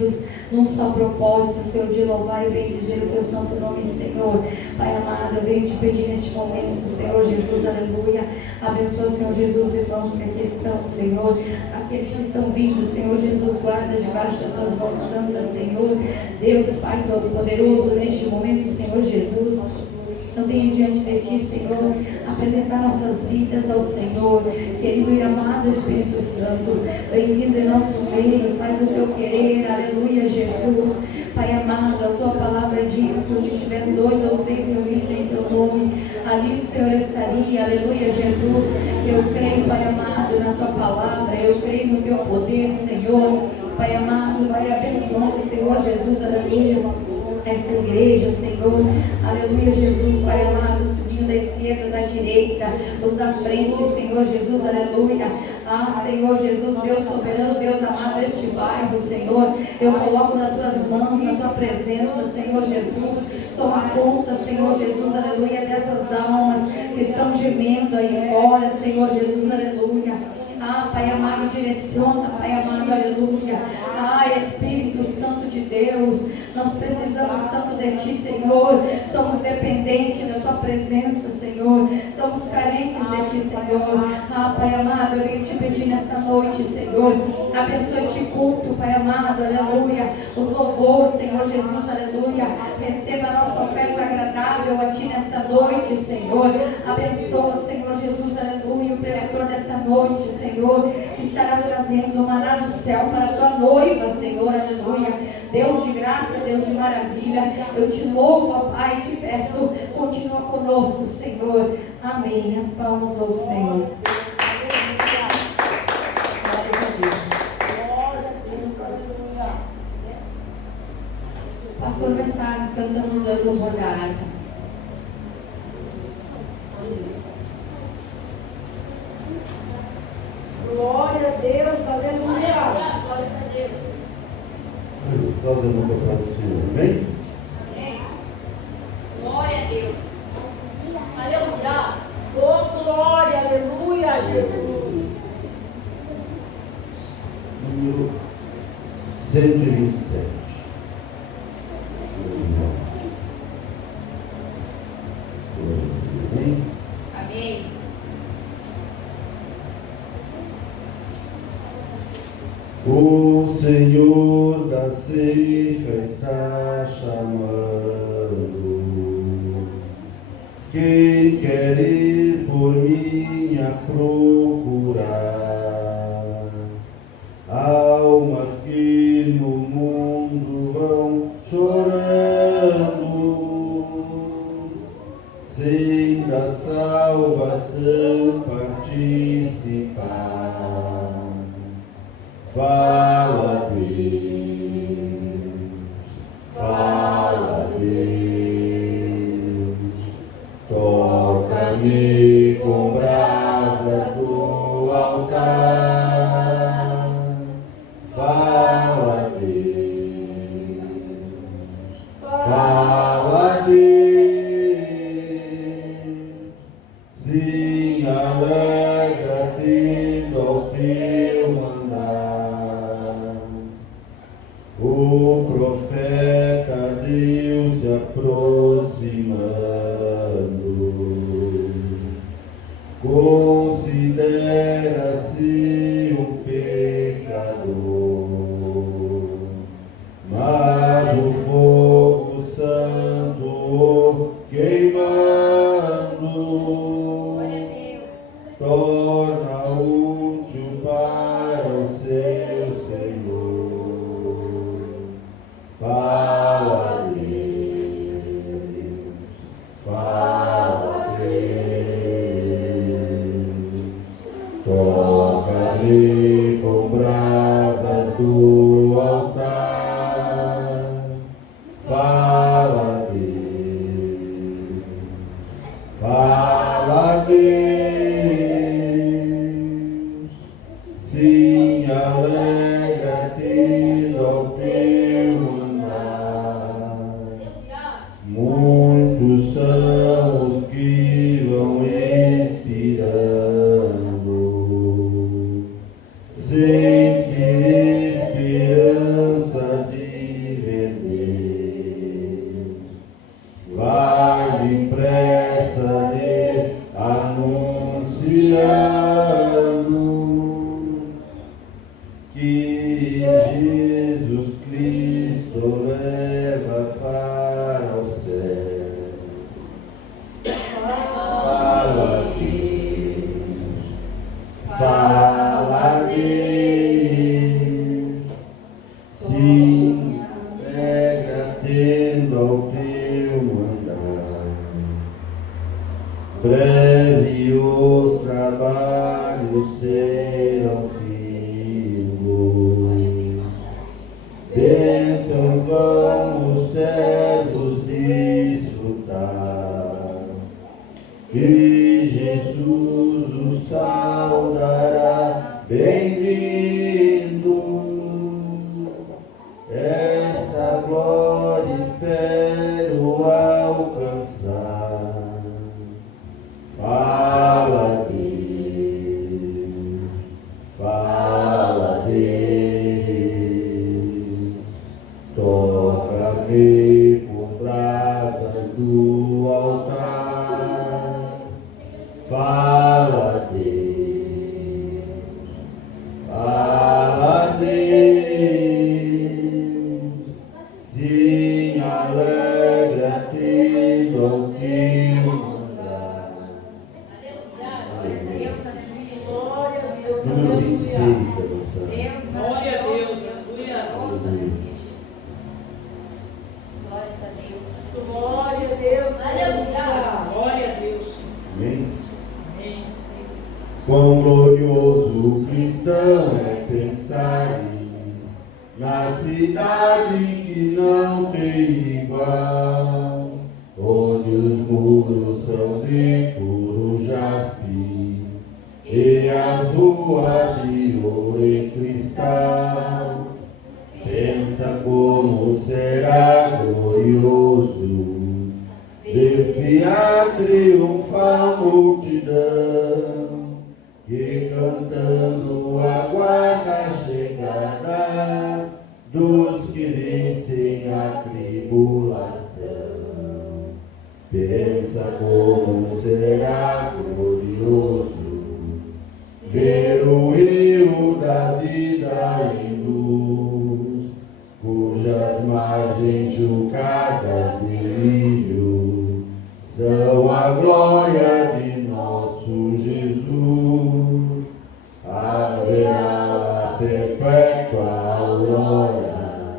unidos num só propósito, Senhor, de louvar e bendizer o teu santo nome, Senhor. Pai amado, eu venho te pedir neste momento, Senhor Jesus, aleluia. Abençoa, Senhor Jesus, irmãos que aqui estão, Senhor. Aqueles que estão vindo, Senhor Jesus, guarda debaixo das tuas mãos santas, Senhor. Deus, Pai Todo-Poderoso, neste momento, Senhor Jesus, eu venho diante de Ti, Senhor, apresentar nossas vidas ao Senhor, querido e amado Espírito Santo, bem-vindo em nosso meio, faz o Teu querer, aleluia, Jesus. Pai amado, a Tua palavra diz que onde estiver 2 ou 3 reunidos em Teu nome, ali o Senhor estaria, aleluia, Jesus. Eu creio, Pai amado, na Tua palavra, eu creio no Teu poder, Senhor. Pai amado, vai abençoando, Senhor Jesus, aleluia, esta igreja, Senhor, aleluia, Jesus, Pai amado, os vizinhos da esquerda, da direita, os da frente, Senhor Jesus, aleluia. Ah, Senhor Jesus, Deus soberano, Deus amado, este bairro, Senhor, eu coloco nas tuas mãos, na tua presença, Senhor Jesus. Toma conta, Senhor Jesus, aleluia, dessas almas que estão gemendo aí fora, Senhor Jesus, aleluia. Ah, Pai amado, direciona, Pai amado, aleluia. Ah, Espírito Santo de Deus, nós precisamos tanto de Ti, Senhor. Somos dependentes da Tua presença, Senhor. Somos carentes de Ti, Senhor. Ah, Pai amado, eu venho te pedir nesta noite, Senhor. Abençoa este culto, Pai amado, aleluia. Os louvores, Senhor Jesus, aleluia. Receba a nossa oferta agradável a Ti nesta noite, Senhor. Abençoa, Senhor Jesus, aleluia, o preletor desta noite, Senhor, que estará trazendo o maná do céu para a Tua noiva, Senhor, aleluia. Deus de graça, Deus de maravilha, eu Te louvo, ó Pai, e Te peço, continua conosco, Senhor. Amém. As palmas louvo o Senhor. Glória a Deus. O pastor vai estar cantando os 2 louvores da harpa. Glória a Deus, aleluia. Glória a Deus. Só dando uma palavra do Senhor, amém? Amém. Glória a Deus. Aleluia. Oh, glória, aleluia, Jesus. Número 127. Amém? Amém. O Senhor da ceifa está chamando. Quem quer ir por mim a procurar? Almas que no mundo vão chorando, sem da salvação participar. Fala, Deus, fala, Deus, toca-me com brasas do altar. Fala, Deus, fala, Deus, sim, alegra-te ao teu mandar. O profeta Deus se aproximando, considera-se um pecador, mas o fogo santo queimando torna útil para o seu Senhor. Fala, Deus, fala, Deus, toca-me com brasas do altar. Fala, Deus, fala, Deus, sim, alegra-te ao teu andar. Muitos são os que vão expirando, sempre esperança de Jesus Cristo leva para o céu. Fala Deus, fala Deus, sim, pega tendo ao teu mandar. Breve os trabalhos serão feitos, bênçãos vão os servos desfrutar, e Jesus os saudará, bem-vindo. Essa glória espero alcançar. Fala Deus, fala Deus, toca-me com brasas do altar. Fala Deus, fala Deus, sim, alegra-te ao teu mandar. Número 26, Deus, Glória a Deus, aleluia. Glórias a Deus. Glória a Deus, aleluia. Glória a Deus. Amém? Amém. Quão glorioso cristão é pensar na cidade que não tem igual, onde os muros são de puro jaspe e as ruas de ouro e cristal. Pensa como será glorioso desfiar triunfal multidão, que cantando aguarda a chegada dos que vencem a tribulação. Pensa como será glorioso ver o rio da vida em luz, cujas margens julgadas de lírio são a glória de nosso Jesus. Haverá a perpétua aurora,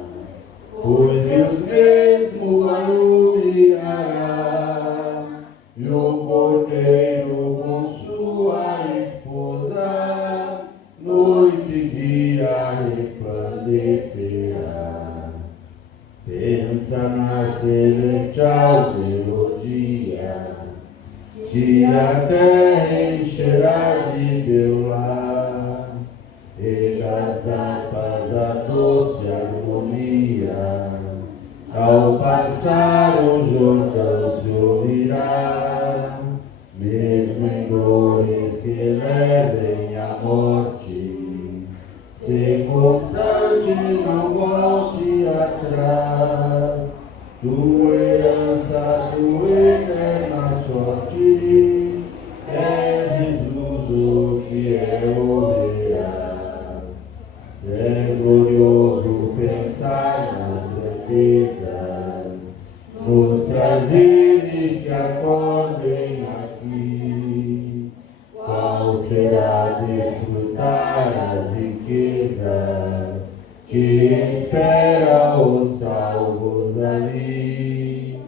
pois Deus mesmo alumiará, e o Cordeiro com sua esposa, noite e dia resplandecerá. Pensa na celestial melodia, que a terra encherá de teu lar, e das harpas a doce harmonia, ao passar o Jordão se ouvirá, mesmo em dores que levem à morte. Se constante, não volte atrás, tua herança, tua eterna sorte, é Jesus o fiel verás. É glorioso pensar nas grandezas, nos prazeres que acordem aqui. Qual será desfrutar as riquezas que espera os salvos ali?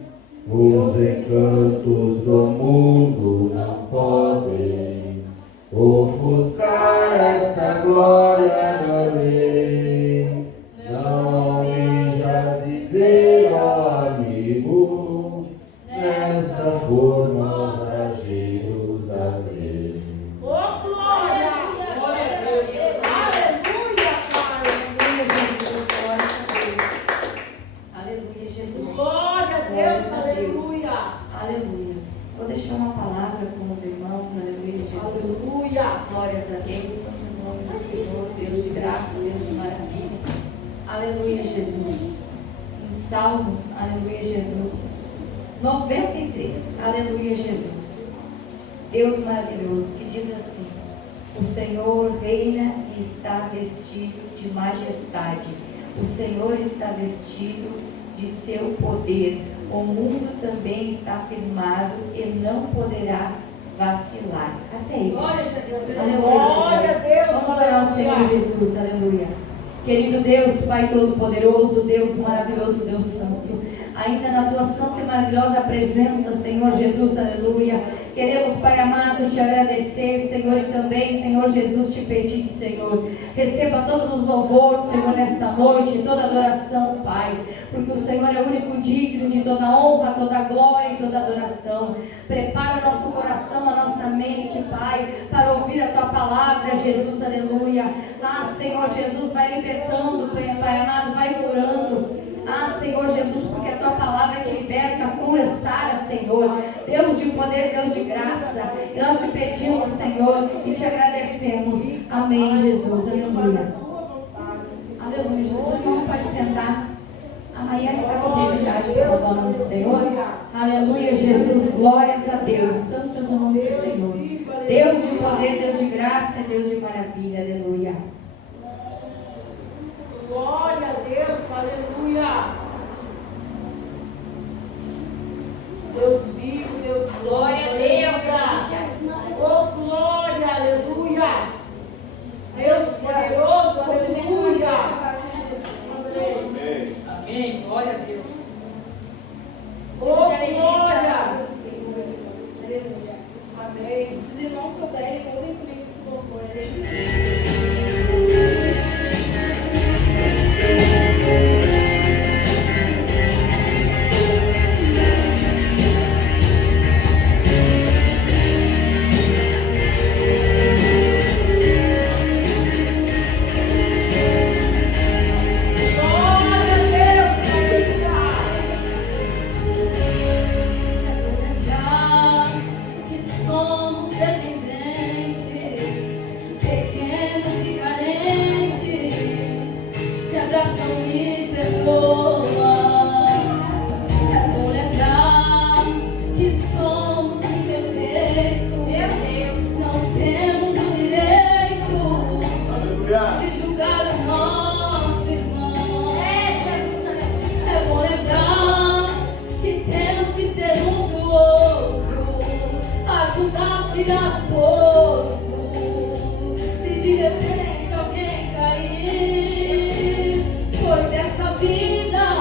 Os encantos do mundo não podem ofuscar essa glória da lei. Não almejas viver, ó amigo, nessa formosa Jerusalém. Oh, glória! Glória a Deus. Aleluia, Pai. Aleluia, Jesus. Glória a Deus, aleluia. Aleluia. Vou deixar uma palavra com os irmãos. Aleluia, Jesus. Aleluia. Glórias a Deus. Santo nome do Senhor. Deus de graça, Deus de maravilha. Aleluia, Jesus. Em Salmos, aleluia, Jesus. 93. Aleluia, Jesus. Deus maravilhoso, que diz assim: O Senhor reina e está vestido de majestade. O Senhor está vestido de seu poder. O mundo também está firmado e não poderá vacilar. Até aí. Glória a Deus. Vamos orar ao Senhor Jesus. Aleluia. Querido Deus, Pai Todo-Poderoso, Deus maravilhoso, Deus Santo, ainda na tua santa e maravilhosa presença, Senhor Jesus, aleluia. Queremos, Pai amado, te agradecer, Senhor, e também, Senhor Jesus, te pedir, Senhor, receba todos os louvores, Senhor, nesta noite, toda adoração, Pai, porque o Senhor é o único digno de toda honra, toda glória e toda adoração. Prepara o nosso coração, a nossa mente, Pai, para ouvir a tua palavra, Jesus, aleluia. Ah, Senhor Jesus, vai libertando, Pai amado, vai curando. Ah, Senhor Jesus, porque a tua palavra te liberta, cura, sara, Senhor. Deus de poder, Deus de graça. E nós te pedimos, Senhor, e te agradecemos. Amém, Jesus. Aleluia. Aleluia, Jesus. O irmão pode sentar. Amanhã está com dignidade para louvar o nome do Senhor. Aleluia, Jesus. Glórias a Deus. Santo é o nome do Senhor. Deus de poder, Deus de graça, Deus de maravilha. Aleluia. Glória a Deus, aleluia. Deus vivo, Deus santo. Glória a Deus. Oh, glória, aleluia. Deus poderoso, aleluia. Amém. Glória a Deus. Oh, glória. Amém. Se os irmãos souberem, ouvem comigo esse louvor. Tirar do poço, se de repente alguém cair, pois essa vida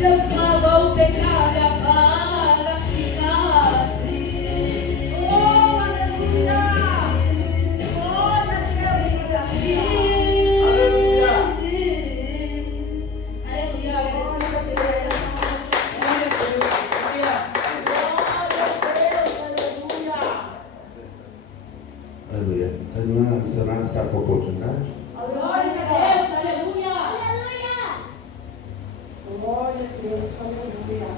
Deus lava o pecado e apaga a cicatriz. Oh, aleluia! Glória a Deus! Aleluia. Aleluia. Aleluia. A irmã missionária está com a oportunidade? Glória a Deus. Aleluia. Glória a Deus, aleluia.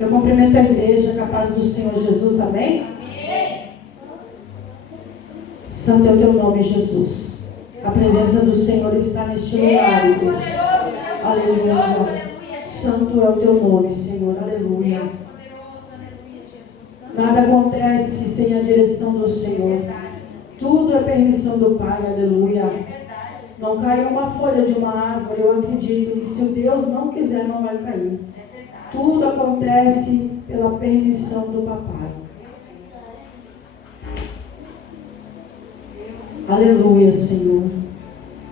Eu cumprimento a igreja com a paz do Senhor Jesus, amém? Santo é o teu nome, Jesus. A presença do Senhor está neste lugar, Deus igreja. poderoso, Deus Aleluia. poderoso, aleluia. Santo é o teu nome, Senhor, aleluia. Deus poderoso, aleluia, Jesus. Santo. Nada acontece sem a direção do É Senhor. verdade, Tudo é permissão do Pai, aleluia. é verdade. Não caiu uma folha de uma árvore, eu acredito que se o Deus não quiser, não vai cair. É verdade. Tudo acontece pela permissão do Papai. Aleluia, Senhor.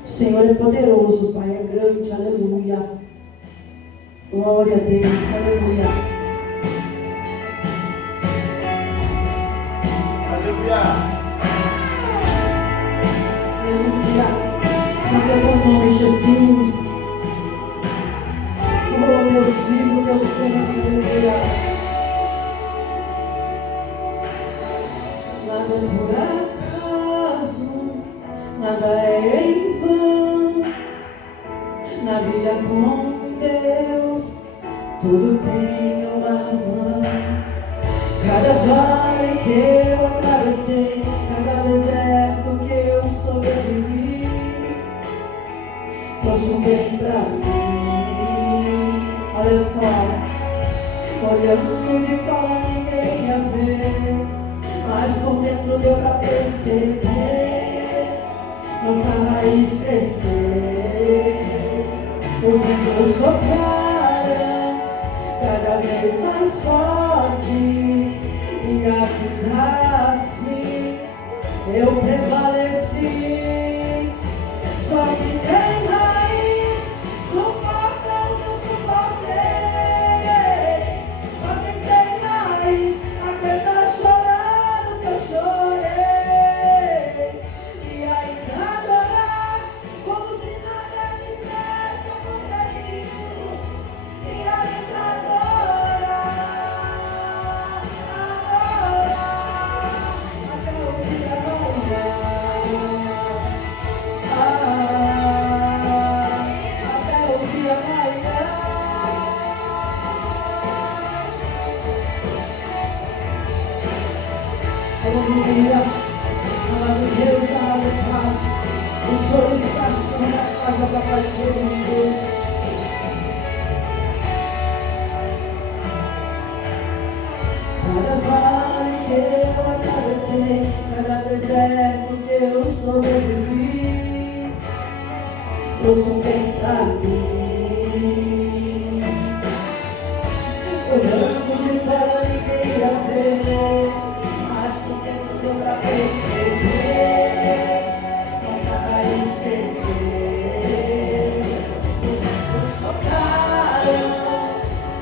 O Senhor é poderoso, Pai, é grande, aleluia. Glória a Deus, aleluia. Aleluia. Aleluia. Santo é o teu nome, Jesus. Oh, Deus vivo, Deus grande, aleluia. Nada é por acaso, nada é em vão. Na vida com Deus, tudo tem uma razão. Cada vale que eu atravessei, cada deserto que eu sobrevivi, trouxe um bem pra mim. Olha só, olhando de fora ninguém ia ver, mas por dentro deu pra perceber nossa raiz crescer. Os ventos sopraram cada vez mais fortes e ainda assim eu prevaleci. Só que tem raiz, suporta o que eu suportei. Só que tem raiz, aguenta chorar o que eu chorei. E ainda adorar como se nada tivesse acontecido. E ainda adorar até o dia raiar. Até o dia raiar. Aleluia. Amado Deus, amado Pai, o Senhor está assim na casa da paz de Deus. Cada vale que eu atravessei, cada deserto que eu sobrevivi, trouxe um bem pra mim. Olhando de fora ninguém ia ver, mas por dentro deu pra perceber nossa raiz crescer. Os sopraram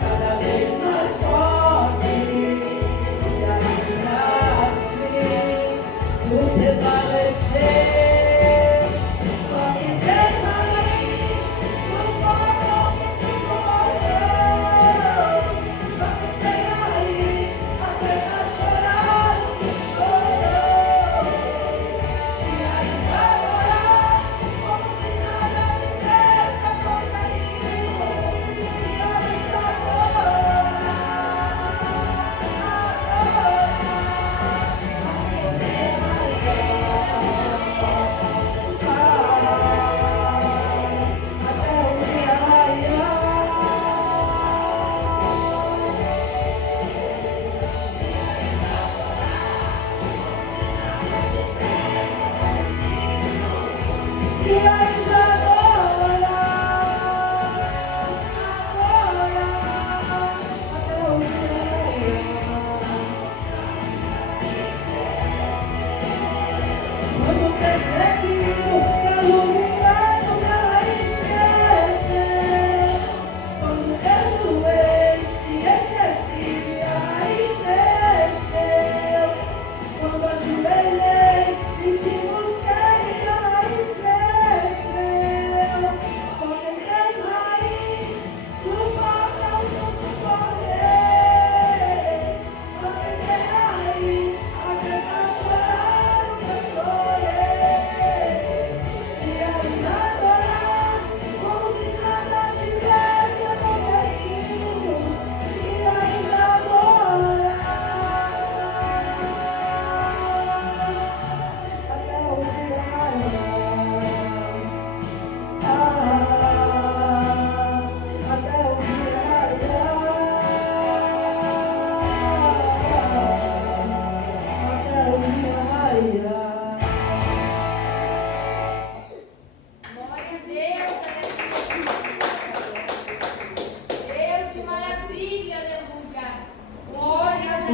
cada vez mais fortes e ainda assim eu prevalecer. Só que tem raiz, suporta o que se suportou. Só que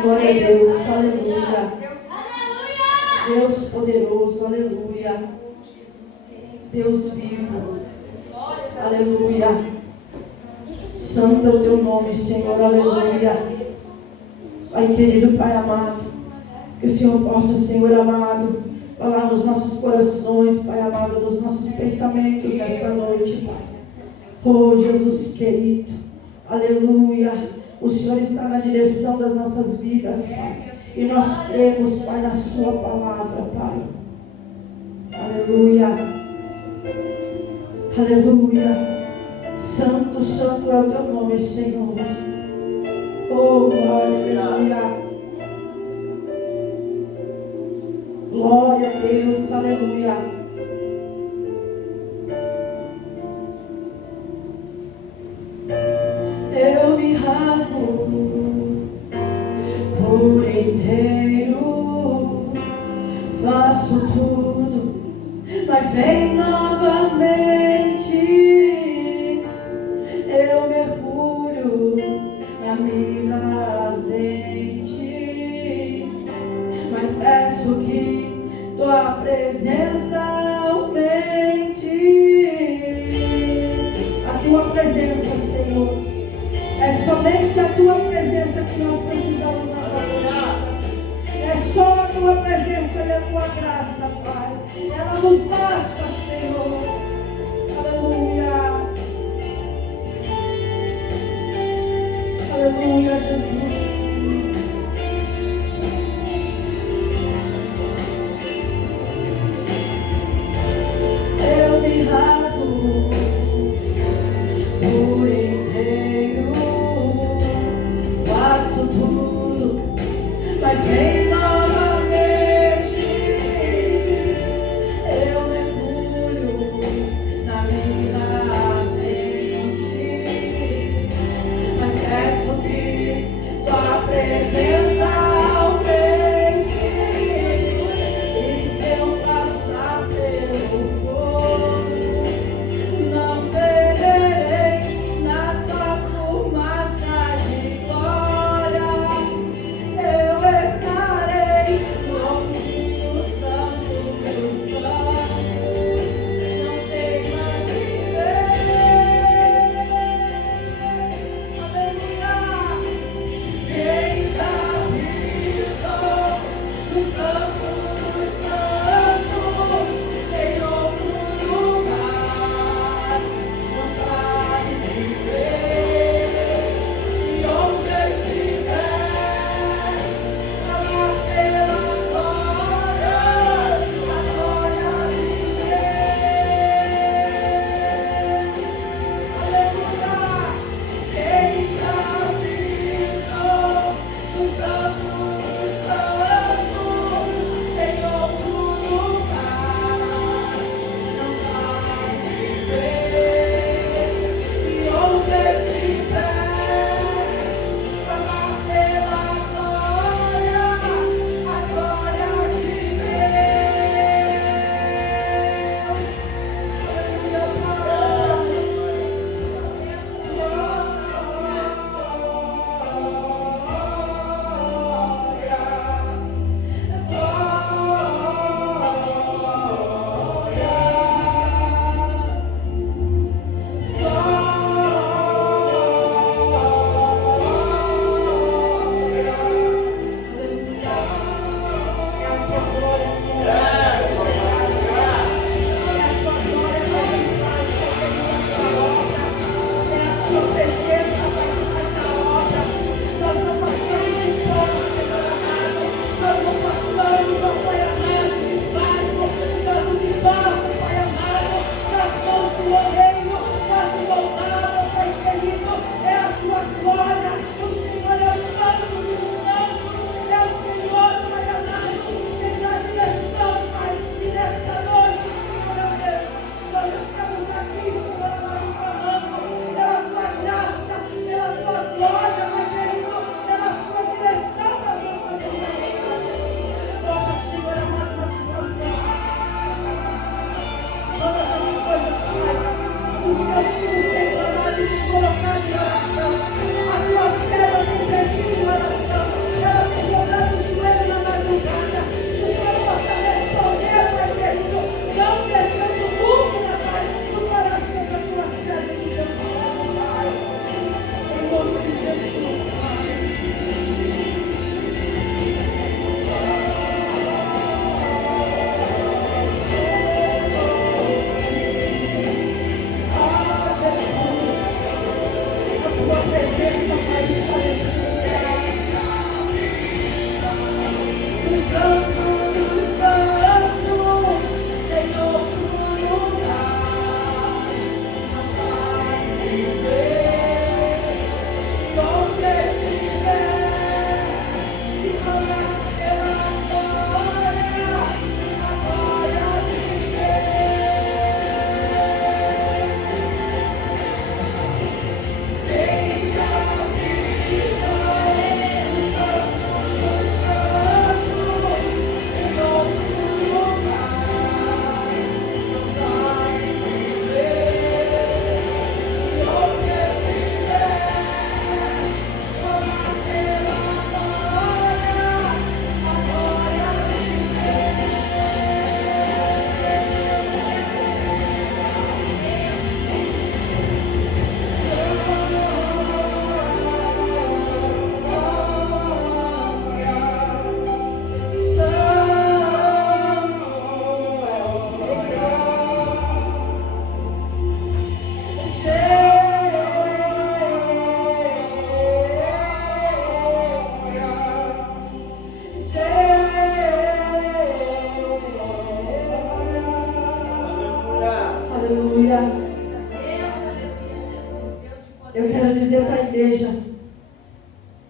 Glória a Deus, aleluia. Deus poderoso, aleluia. Deus vivo, aleluia. Santo é o teu nome, Senhor, aleluia. Pai querido, Pai amado, que o Senhor possa, Senhor amado, falar nos nossos corações, Pai amado, nos nossos pensamentos nesta noite, Pai. Oh, Jesus querido, aleluia. O Senhor está na direção das nossas vidas, Pai. E nós cremos, Pai, na Sua palavra, Pai. Aleluia. Aleluia. Santo, santo é o teu nome, Senhor. Oh, glória, aleluia. Glória a Deus, aleluia. Eu me rasgo por inteiro, faço tudo, mas vem novamente. Eu mergulho na mina ardente, mas peço que tua presença aumente. A tua presença, Senhor, é somente a tua presença que nós precisamos nas nossas vidas. É só a tua presença e a tua graça, Pai. Ela nos basta, Senhor. Aleluia. Aleluia, Jesus. Eu me rasgo por inteiro, faço tudo, mas vem novamente. Eu mergulho na minha mente, mas peço que tua presença aumente. E se eu passar pelo fogo, não temerei, na tua fumaça de glória eu estarei.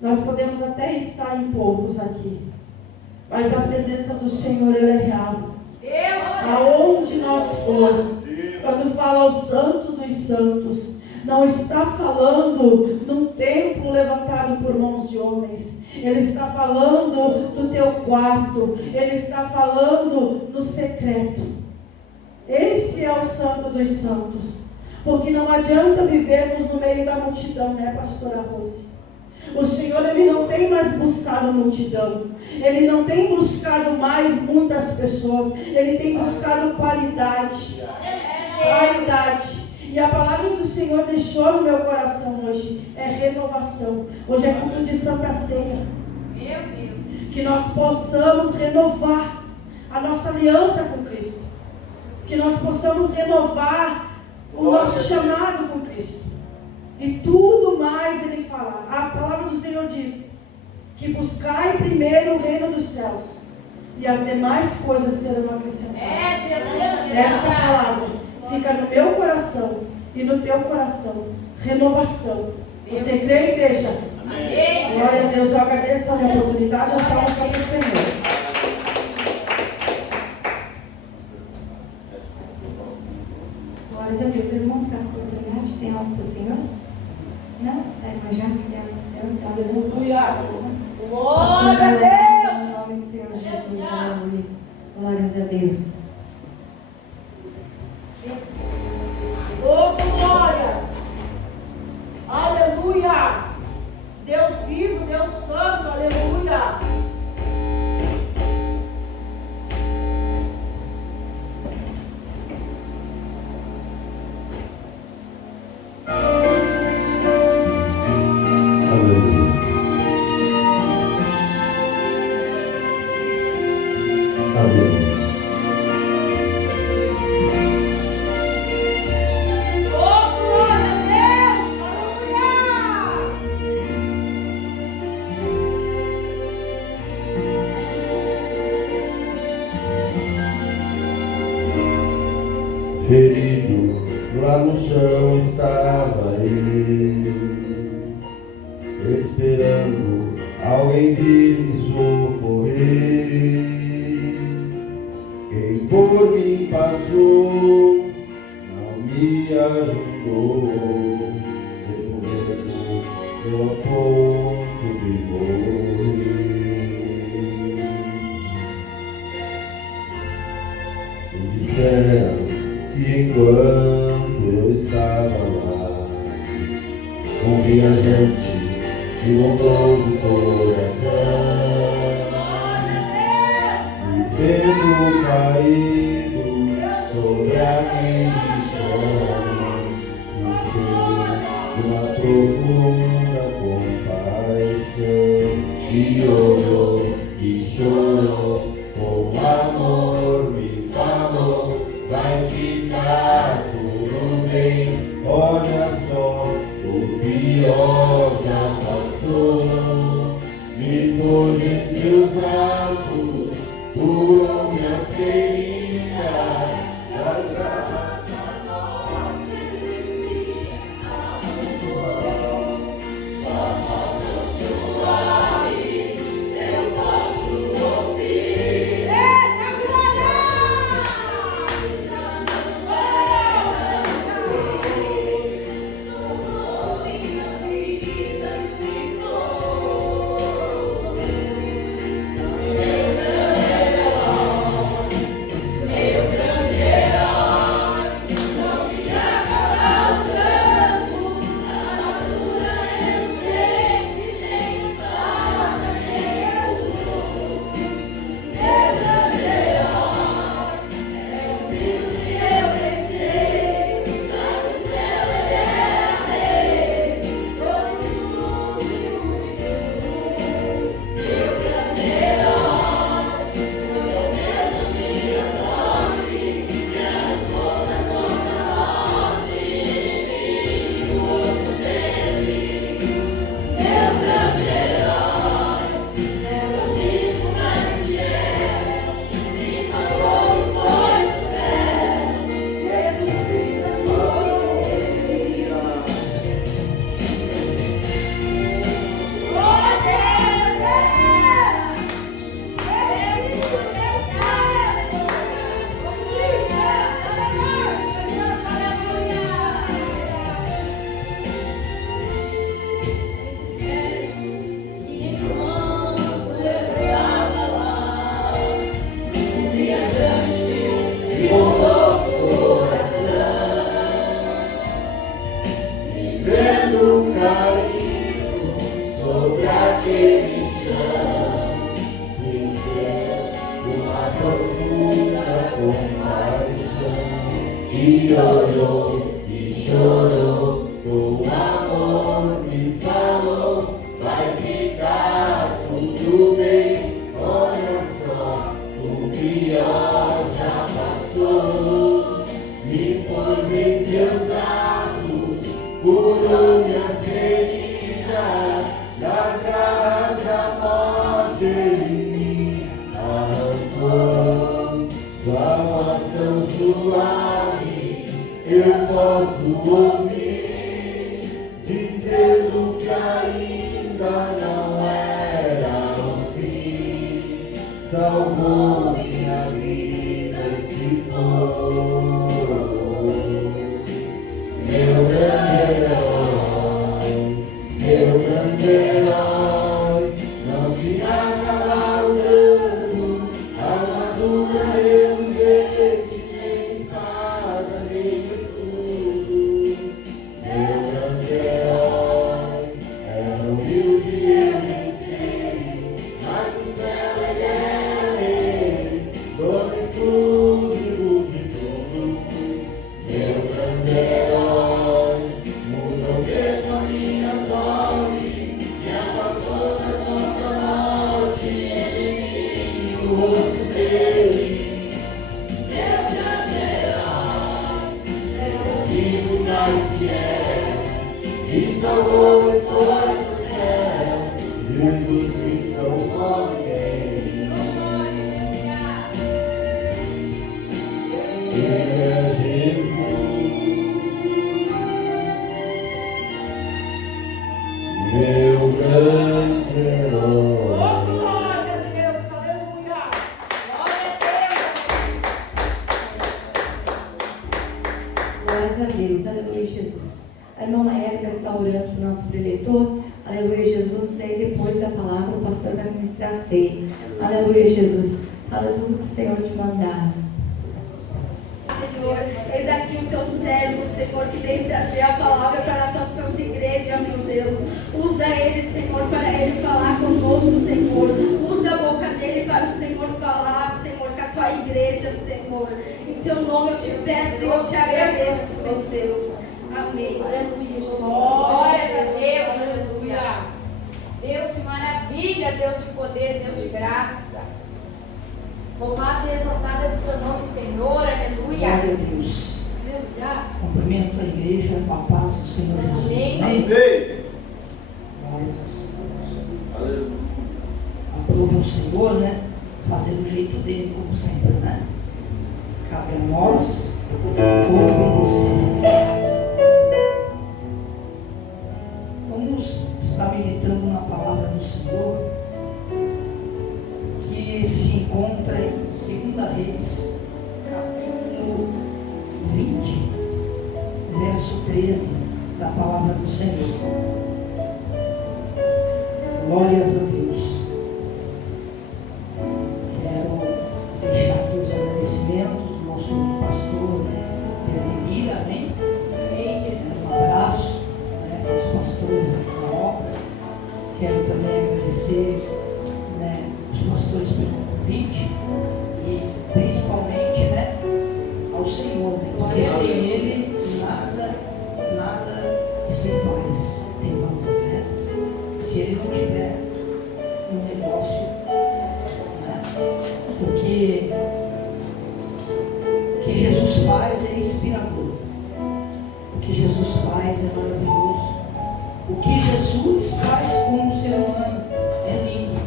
Nós podemos até estar em poucos aqui, mas a presença do Senhor, ela é real. Aonde nós for, quando fala o Santo dos Santos, não está falando num templo levantado por mãos de homens. Ele está falando do teu quarto. Ele está falando no secreto. Esse é o Santo dos Santos. Porque não adianta vivermos no meio da multidão, né, pastora Rose? O Senhor, Ele não tem mais buscado multidão. Ele não tem buscado mais muitas pessoas. Ele tem buscado qualidade. Qualidade. E a palavra que o Senhor deixou no meu coração hoje é renovação. Hoje é culto de Santa Ceia. Que nós possamos renovar a nossa aliança com Cristo. Que nós possamos renovar o nosso chamado com Cristo. E tudo mais Ele fala. A palavra do Senhor diz que buscai primeiro o reino dos céus e as demais coisas serão acrescentadas. Essa palavra fica no meu coração e no teu coração. Renovação. Você crê, igreja? Glória a Deus. Eu agradeço a minha oportunidade. As palmas para o Senhor. Glórias a Deus. Irmão, está com oportunidade? Tem algo para o Senhor? Não? Mas já que tem algo para o Senhor, então Aleluia. glória a Deus. Em nome do Senhor Jesus. Aleluia. Glórias a Deus. Oh, glória! Aleluia! Deus vivo, Deus santo, aleluia! Ferido lá no chão estava ele, esperando alguém vir me socorrer. Quem por mim passou não me ajudou, recorrendo eu a ponto de morrer. Me disseram que enquanto eu estava lá, um viajante se montou do coração, me vendo caído sobre aquele chão, me de uma profunda compaixão, e olhou e chorou, com amor me falou: vai ficar tudo bem, olha só, o pior já passou. Me pôs em seus braços, curou minhas feridas, já na morte me arrancou. Só mostra o suave, meu me olhou e chorou, com amor me falou, vai ficar tudo bem, olha só, o pior já passou, me pôs em seus braços, curou minhas feridas, das garras da morte ele me arrancou, sua voz tão suave, eu posso ouvir, dizendo que ainda não era o fim, salvou minha vida esse fogo, meu grande herói, meu grande herói, não se acaba o dano, armadura eu vejo, nem espada, nem escudo. Meu grande herói, é humilde eu nem sei, mas no céu ele é rei, dono exclusivo de tudo. Meu grande herói, mudou mesmo a minha sorte, me afastou da nossa morte, ele me o rosto dele. Meu grande herói, meu amigo mais fiel, me salvou e foi pro céu, Jesus Cristo é o nome dele. Ele é Jesus. Meu grande herói. Oh, glória a Deus, aleluia. Glórias a Deus, aleluia, Jesus. A irmã Érica está orando para o nosso preletor, aleluia, Jesus. Daí depois da palavra, o pastor vai ministrar a ceia, aleluia, Jesus. Fala tudo que o Senhor te mandar. Senhor, eis aqui o teu servo, Senhor, que veio trazer a palavra para a tua santa igreja, meu Deus. Usa ele, Senhor, para ele falar conosco, Senhor. Usa a boca dele para o Senhor falar, Senhor, com a tua igreja, Senhor. Em teu nome eu te peço e eu te agradeço, meu Deus. Amém. Aleluia, Jesus. Glórias a Deus, aleluia. Deus de maravilha, Deus de poder, Deus de graça. Louvado e exaltado é o teu nome, Senhor, aleluia. Glória a Deus. Aleluia. Cumprimento a igreja com a paz do Senhor Jesus. Amém. Glórias ao Senhor. Aprove ao Senhor, né? Fazer do jeito dele, como sempre, né? Cabe a nós obedecer. Vamos estar meditando na palavra do Senhor, que se encontra em 2 Reis, capítulo 20, verso 13, da palavra do Senhor. Glórias a Deus. Quero deixar aqui os agradecimentos do nosso pastor Pereira, amém? Um abraço, né, aos pastores aqui na obra. Quero também agradecer, né, os pastores pelo convite e principalmente, né, ao Senhor, né, porque sem Ele nada se faz, tem valor, né? Se Ele não tiver um negócio, né, porque o que Jesus faz é inspirador, o que Jesus faz é maravilhoso, o que Jesus faz com o ser humano é lindo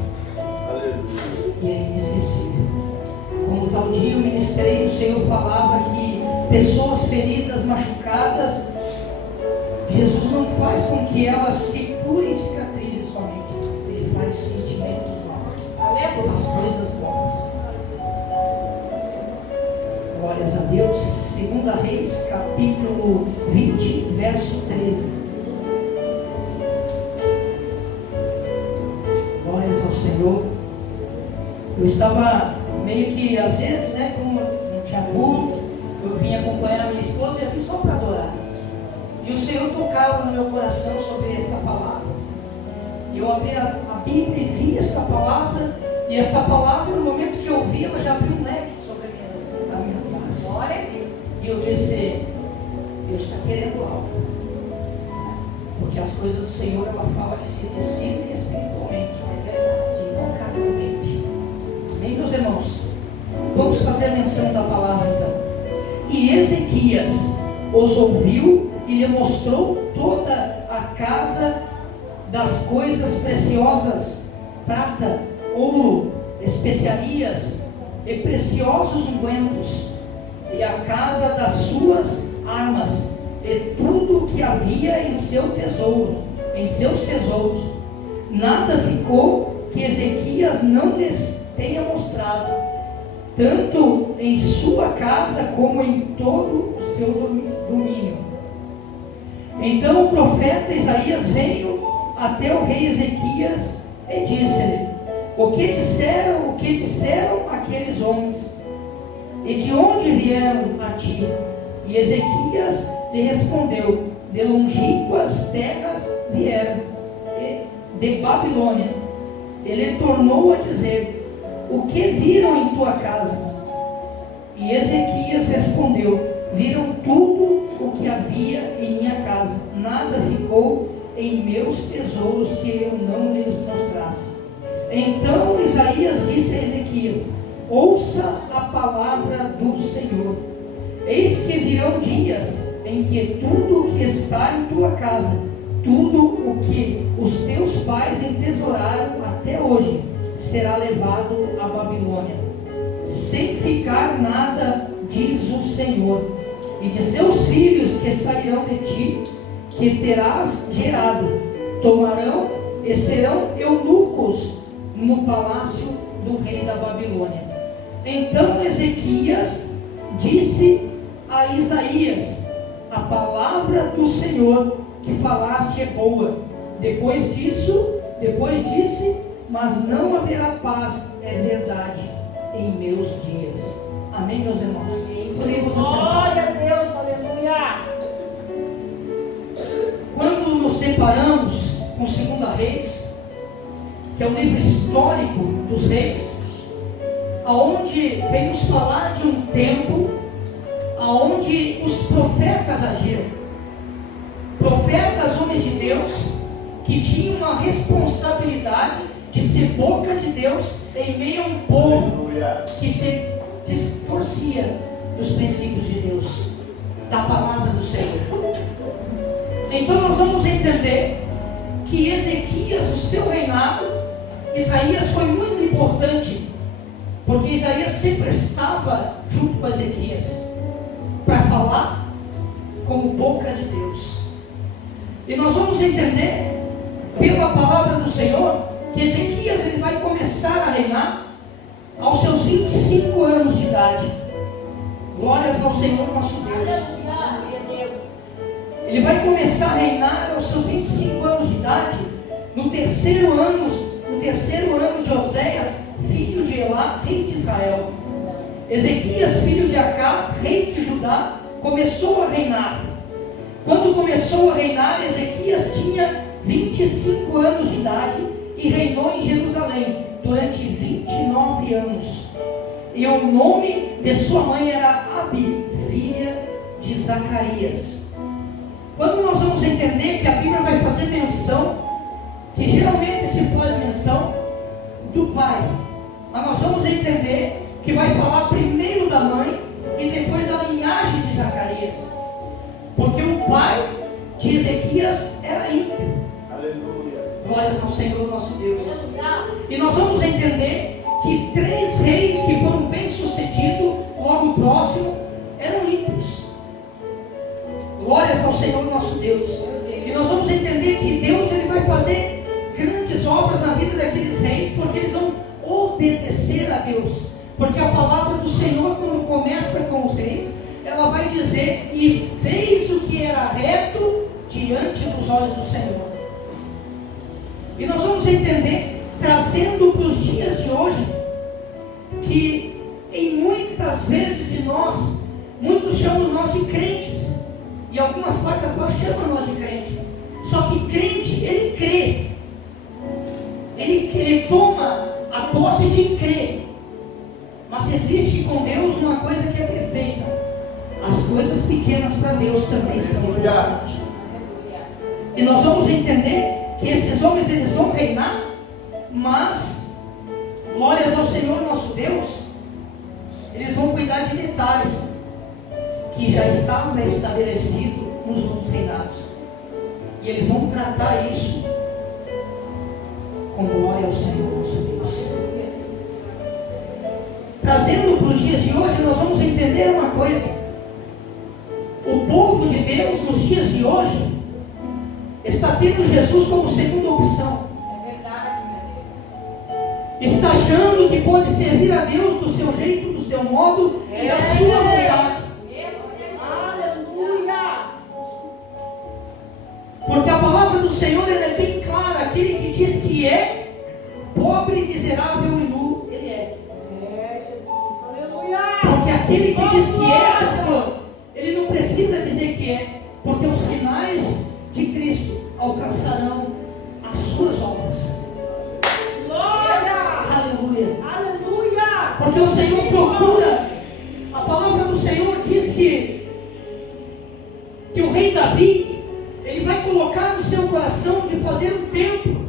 e é inesquecível. Como tal dia o ministério do Senhor falava que pessoas feridas, machucadas, Jesus não faz com que elas se curem cicatrizes somente, Ele faz sentimentos novos, faz coisas novas. Glórias a Deus. 2 Reis, capítulo 20, verso 13. Glórias ao Senhor. Eu estava meio que, às vezes, né, como não tinha culto, eu vim acompanhar a minha esposa e eu vim só para adorar. E o Senhor tocava no meu coração sobre esta palavra. E eu abri a Bíblia e vi esta palavra. E esta palavra, no momento que eu vi, ela já abriu um leque sobre a minha face. Glória a Deus. E eu disse, Deus está querendo algo. Porque as coisas do Senhor, ela fala que se descendem espiritualmente, é verdade, não carnalmente. Amém, meus irmãos? Vamos fazer menção da palavra então. E Ezequias os ouviu e lhe mostrou toda a casa das coisas preciosas, prata, ouro, especiarias e preciosos ungüentos, e a casa das suas armas, e tudo o que havia em seus tesouros. Nada ficou que Ezequias não lhes tenha mostrado, tanto em sua casa como em todo o seu domínio. Então o profeta Isaías veio até o rei Ezequias e disse-lhe: o que disseram aqueles homens? E de onde vieram a ti? E Ezequias lhe respondeu: de longínquas terras vieram, de Babilônia. Ele tornou a dizer: o que viram em tua casa? E Ezequias respondeu: viram tudo o que havia em minha casa, nada ficou em meus tesouros que eu não lhes mostrasse. Então Isaías disse a Ezequias: ouça a palavra do Senhor. Eis que virão dias em que tudo o que está em tua casa, tudo o que os teus pais entesouraram até hoje, será levado à Babilônia, sem ficar nada, diz o Senhor. E de seus filhos que sairão de ti, que terás gerado, tomarão e serão eunucos no palácio do rei da Babilônia. Então Ezequias disse a Isaías: a palavra do Senhor que falaste é boa. Depois disse: mas não haverá paz, é verdade, em meus dias. Amém, meus irmãos? Glória a Deus, aleluia. Quando nos deparamos com 2 Reis, que é o livro histórico dos reis, aonde vem nos falar de um tempo aonde os profetas agiram. Profetas, homens de Deus, que tinham a responsabilidade de ser boca de Deus em meio a um povo que se distorcia dos princípios de Deus, da palavra do Senhor. Então nós vamos entender que Ezequias, no seu reinado, Isaías foi muito importante, porque Isaías sempre estava junto com Ezequias para falar como boca de Deus. E nós vamos entender pela palavra do Senhor que Ezequias ele vai começar a reinar aos seus 25 anos de idade. Glórias ao Senhor nosso Deus. Ele vai começar a reinar aos seus 25 anos de idade, no terceiro ano de Oséias, filho de Elá, rei de Israel. Ezequias, filho de Acás, rei de Judá, começou a reinar. Quando começou a reinar, Ezequias tinha 25 anos de idade e reinou em Jerusalém durante 29 anos. E o nome de sua mãe era Abi, filha de Zacarias. Quando nós vamos entender que a Bíblia vai fazer menção, que geralmente se faz menção do pai, mas nós vamos entender que vai falar primeiro da mãe e depois da linhagem de Zacarias, porque o pai de Ezequias era ímpio. Aleluia. Glórias ao Senhor nosso Deus. E nós vamos entender que 3 reis que foram bem sucedidos logo próximo eram ímpios. Glórias ao Senhor nosso Deus. E nós vamos entender que Deus ele vai fazer grandes obras na vida daqueles reis, porque eles vão obedecer a Deus. Porque a palavra do Senhor, quando começa com os reis, ela vai dizer: e fez o que era reto diante dos olhos do Senhor. E nós vamos entender, trazendo para os dias de hoje, que em muitas vezes de nós, muitos chamam nós de crentes, e algumas partes da Bíblia chamam nós de crente. Só que crente, ele crê, ele toma a posse de crer. Mas existe com Deus uma coisa que é perfeita. as coisas pequenas para Deus também são importantes. E nós vamos entender que esses homens eles vão reinar, mas, glórias ao Senhor nosso Deus, eles vão cuidar de detalhes que já estavam estabelecidos nos outros reinados. E eles vão tratar isso com glória ao Senhor nosso Deus. Trazendo para os dias de hoje, nós vamos entender uma coisa. O povo de Deus, nos dias de hoje, está tendo Jesus como segunda opção. É verdade, meu Deus. Está achando que pode servir a Deus do seu jeito, do seu modo e da sua vontade. Aleluia. Porque a palavra do Senhor ela é bem clara. Aquele que diz que é pobre, miserável e nu, ele é. É, Jesus. Aleluia. Porque aquele que diz que é, pastor, ele não precisa dizer que é, porque os sinais de Cristo alcançarão as suas obras. Glória. Aleluia. Aleluia. Porque o Senhor procura, a palavra do Senhor diz que o rei Davi, ele vai colocar no seu coração de fazer um templo.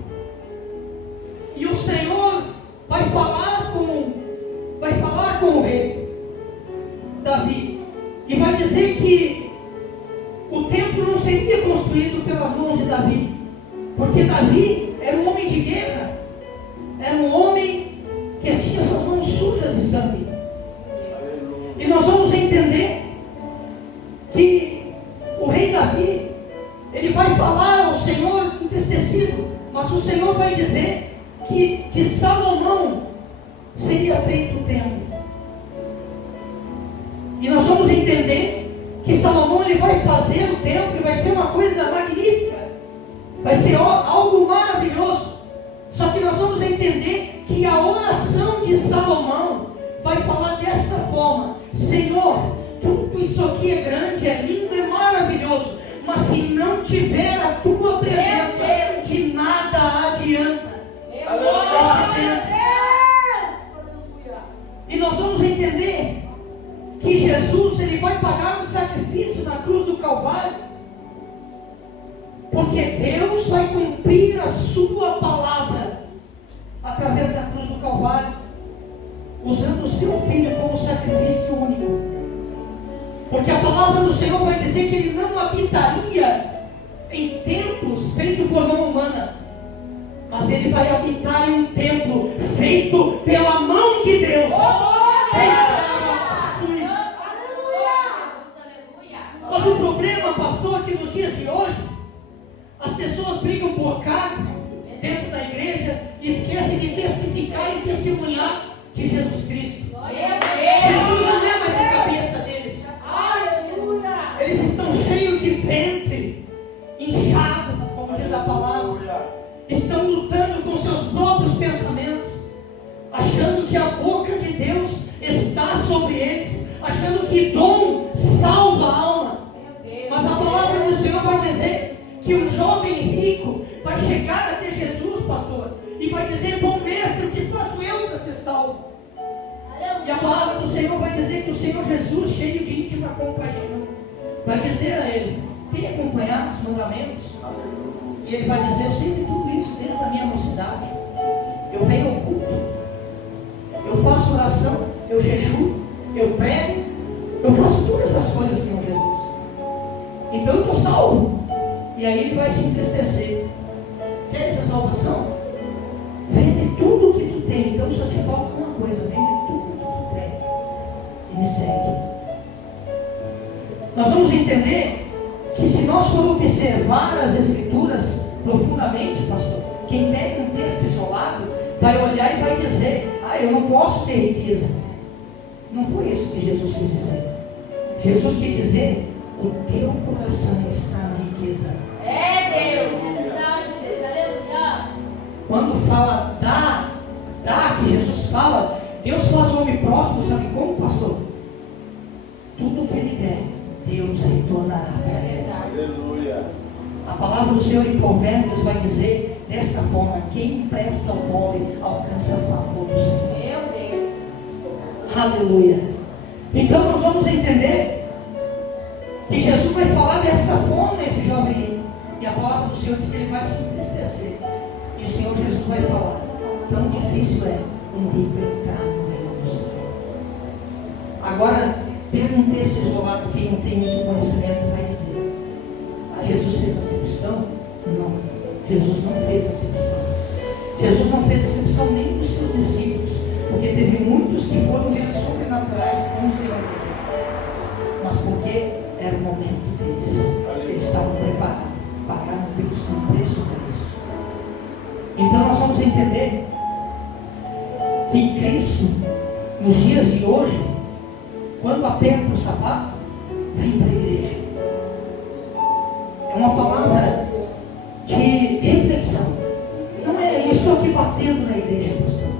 E o Senhor vai falar com o rei Davi. E vai dizer que o templo não seria construído pelas mãos de Davi. Porque Davi era um homem de guerra. Era um homem que tinha suas mãos sujas de sangue. E nós vamos entender que o rei Davi, ele vai falar ao Senhor entristecido, mas o Senhor vai dizer que de Salomão seria feito o templo. E nós vamos entender que Salomão ele vai fazer o templo e vai ser uma coisa magnífica, vai ser algo maravilhoso. Só que nós vamos entender que a oração de Salomão vai falar desta forma: Senhor, tudo isso aqui é grande, é lindo, é maravilhoso, mas se não tiver a tua presença, de nada adianta. E nós vamos entender que Jesus ele vai pagar um sacrifício na cruz do Calvário, porque Deus vai cumprir a sua palavra através da cruz do Calvário, usando o seu Filho como sacrifício único. Porque a palavra do Senhor vai dizer que ele não habitaria em templos feitos por mão humana, mas ele vai habitar em um templo feito pela mão de Deus. Mas o problema, pastor, é que nos dias de hoje as pessoas brigam por cargo dentro da igreja e esquecem de testificar e testemunhar de Jesus Cristo. Jesus não é mais a cabeça deles. Eles estão cheios de ventre, inchado, como diz a palavra. Estão lutando com seus próprios pensamentos, achando que a boca de Deus está sobre eles, achando que dom salva a alma. Mas a palavra do Senhor vai dizer que um jovem rico vai chegar até Jesus, pastor, e vai dizer: bom mestre, o que faço eu para ser salvo? E a palavra do Senhor vai dizer que o Senhor Jesus, cheio de íntima compaixão, vai dizer a ele: tem acompanhado os mandamentos? E ele vai dizer: eu sei de tudo isso desde a minha mocidade. Eu venho ao culto, eu faço oração, eu jejuo, eu prego, eu faço todas essas coisas, Senhor Jesus. Então eu estou salvo. E aí ele vai se entristecer. Quer essa salvação? Vende tudo o que tu tem. Então só te falta uma coisa: vende tudo o que tu tem e me segue. Nós vamos entender que se nós formos observar as Escrituras profundamente, pastor, quem pega um texto isolado vai olhar e vai dizer: ah, eu não posso ter riqueza. Não foi isso que Jesus quis dizer. Jesus quis dizer: o teu coração está na riqueza. Quando fala dá, que Jesus fala, Deus faz o homem próximo, sabe como, pastor? Tudo que ele der, Deus retornará para ele. Aleluia. A palavra do Senhor em Provérbios vai dizer desta forma: quem empresta ao pobre alcança a favor do Senhor. Aleluia. Então nós vamos entender que Jesus vai falar desta forma nesse jovem. E a palavra do Senhor diz que ele vai se entristecer. E o Senhor Jesus vai falar: tão difícil é um rico entrar no reino do Senhor. Agora, pega um texto isolado, quem não tem muito conhecimento vai dizer: Jesus fez acepção? Não, Jesus não fez acepção. Jesus não fez acepção nem dos seus discípulos, porque teve muitos que foram meio sobrenaturais com o Senhor Jesus. Mas porque era o momento deles, eles estavam preparados, pagaram um preço para isso. Então nós vamos entender que Cristo, nos dias de hoje, quando aperta o sapato, vem para a igreja. É uma palavra de reflexão. Não é, eu estou aqui batendo na igreja, pastor,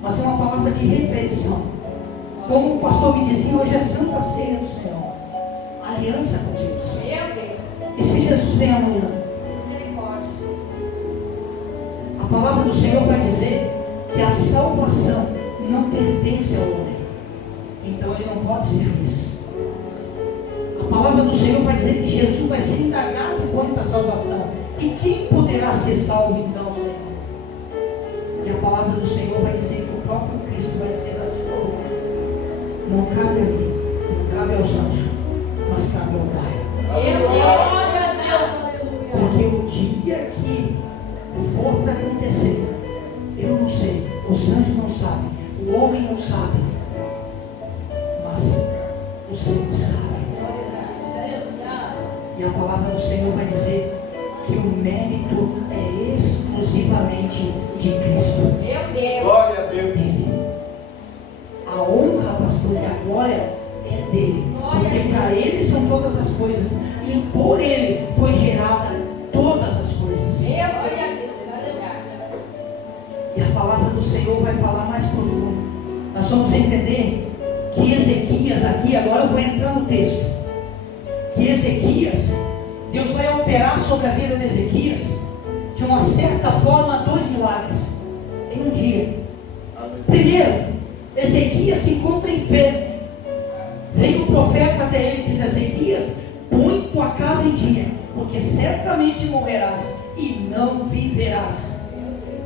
mas é uma palavra de reflexão. Como o pastor me dizia, hoje é Santa Ceia do Senhor, aliança com Jesus. Meu Deus. E se Jesus vem amanhã? Misericórdia, Jesus. A palavra do Senhor vai dizer que a salvação não pertence ao homem, então ele não pode ser juiz. A palavra do Senhor vai dizer que Jesus vai ser indagado quanto à salvação. E quem poderá ser salvo então, Senhor? E a palavra do Senhor vai dizer que o próprio Cristo vai dizer da sua boca: não cabe a mim, não cabe aos anjos, mas cabe ao Pai. Meu Deus. Porque o dia que for para acontecer, eu não sei, os anjos não sabem, o homem não sabe, mas o Senhor sabe. E a palavra do Senhor vai dizer que o mérito é exclusivamente de Cristo. Meu Deus. Glória a Deus. Dele. A honra, pastor, e a glória é dele. Porque para ele são todas as coisas. E por ele foi gerada todas as coisas. Meu Deus. E a palavra do Senhor vai falar mais profundo. Nós vamos entender que Ezequias aqui, agora eu vou entrar no texto. Que Ezequias, Deus vai operar sobre a vida de Ezequias, de uma certa forma, 2 milagres em um dia. Primeiro, Ezequias se encontra enfermo. Vem o profeta até ele e diz: Ezequias, põe tua casa em dia, porque certamente morrerás e não viverás.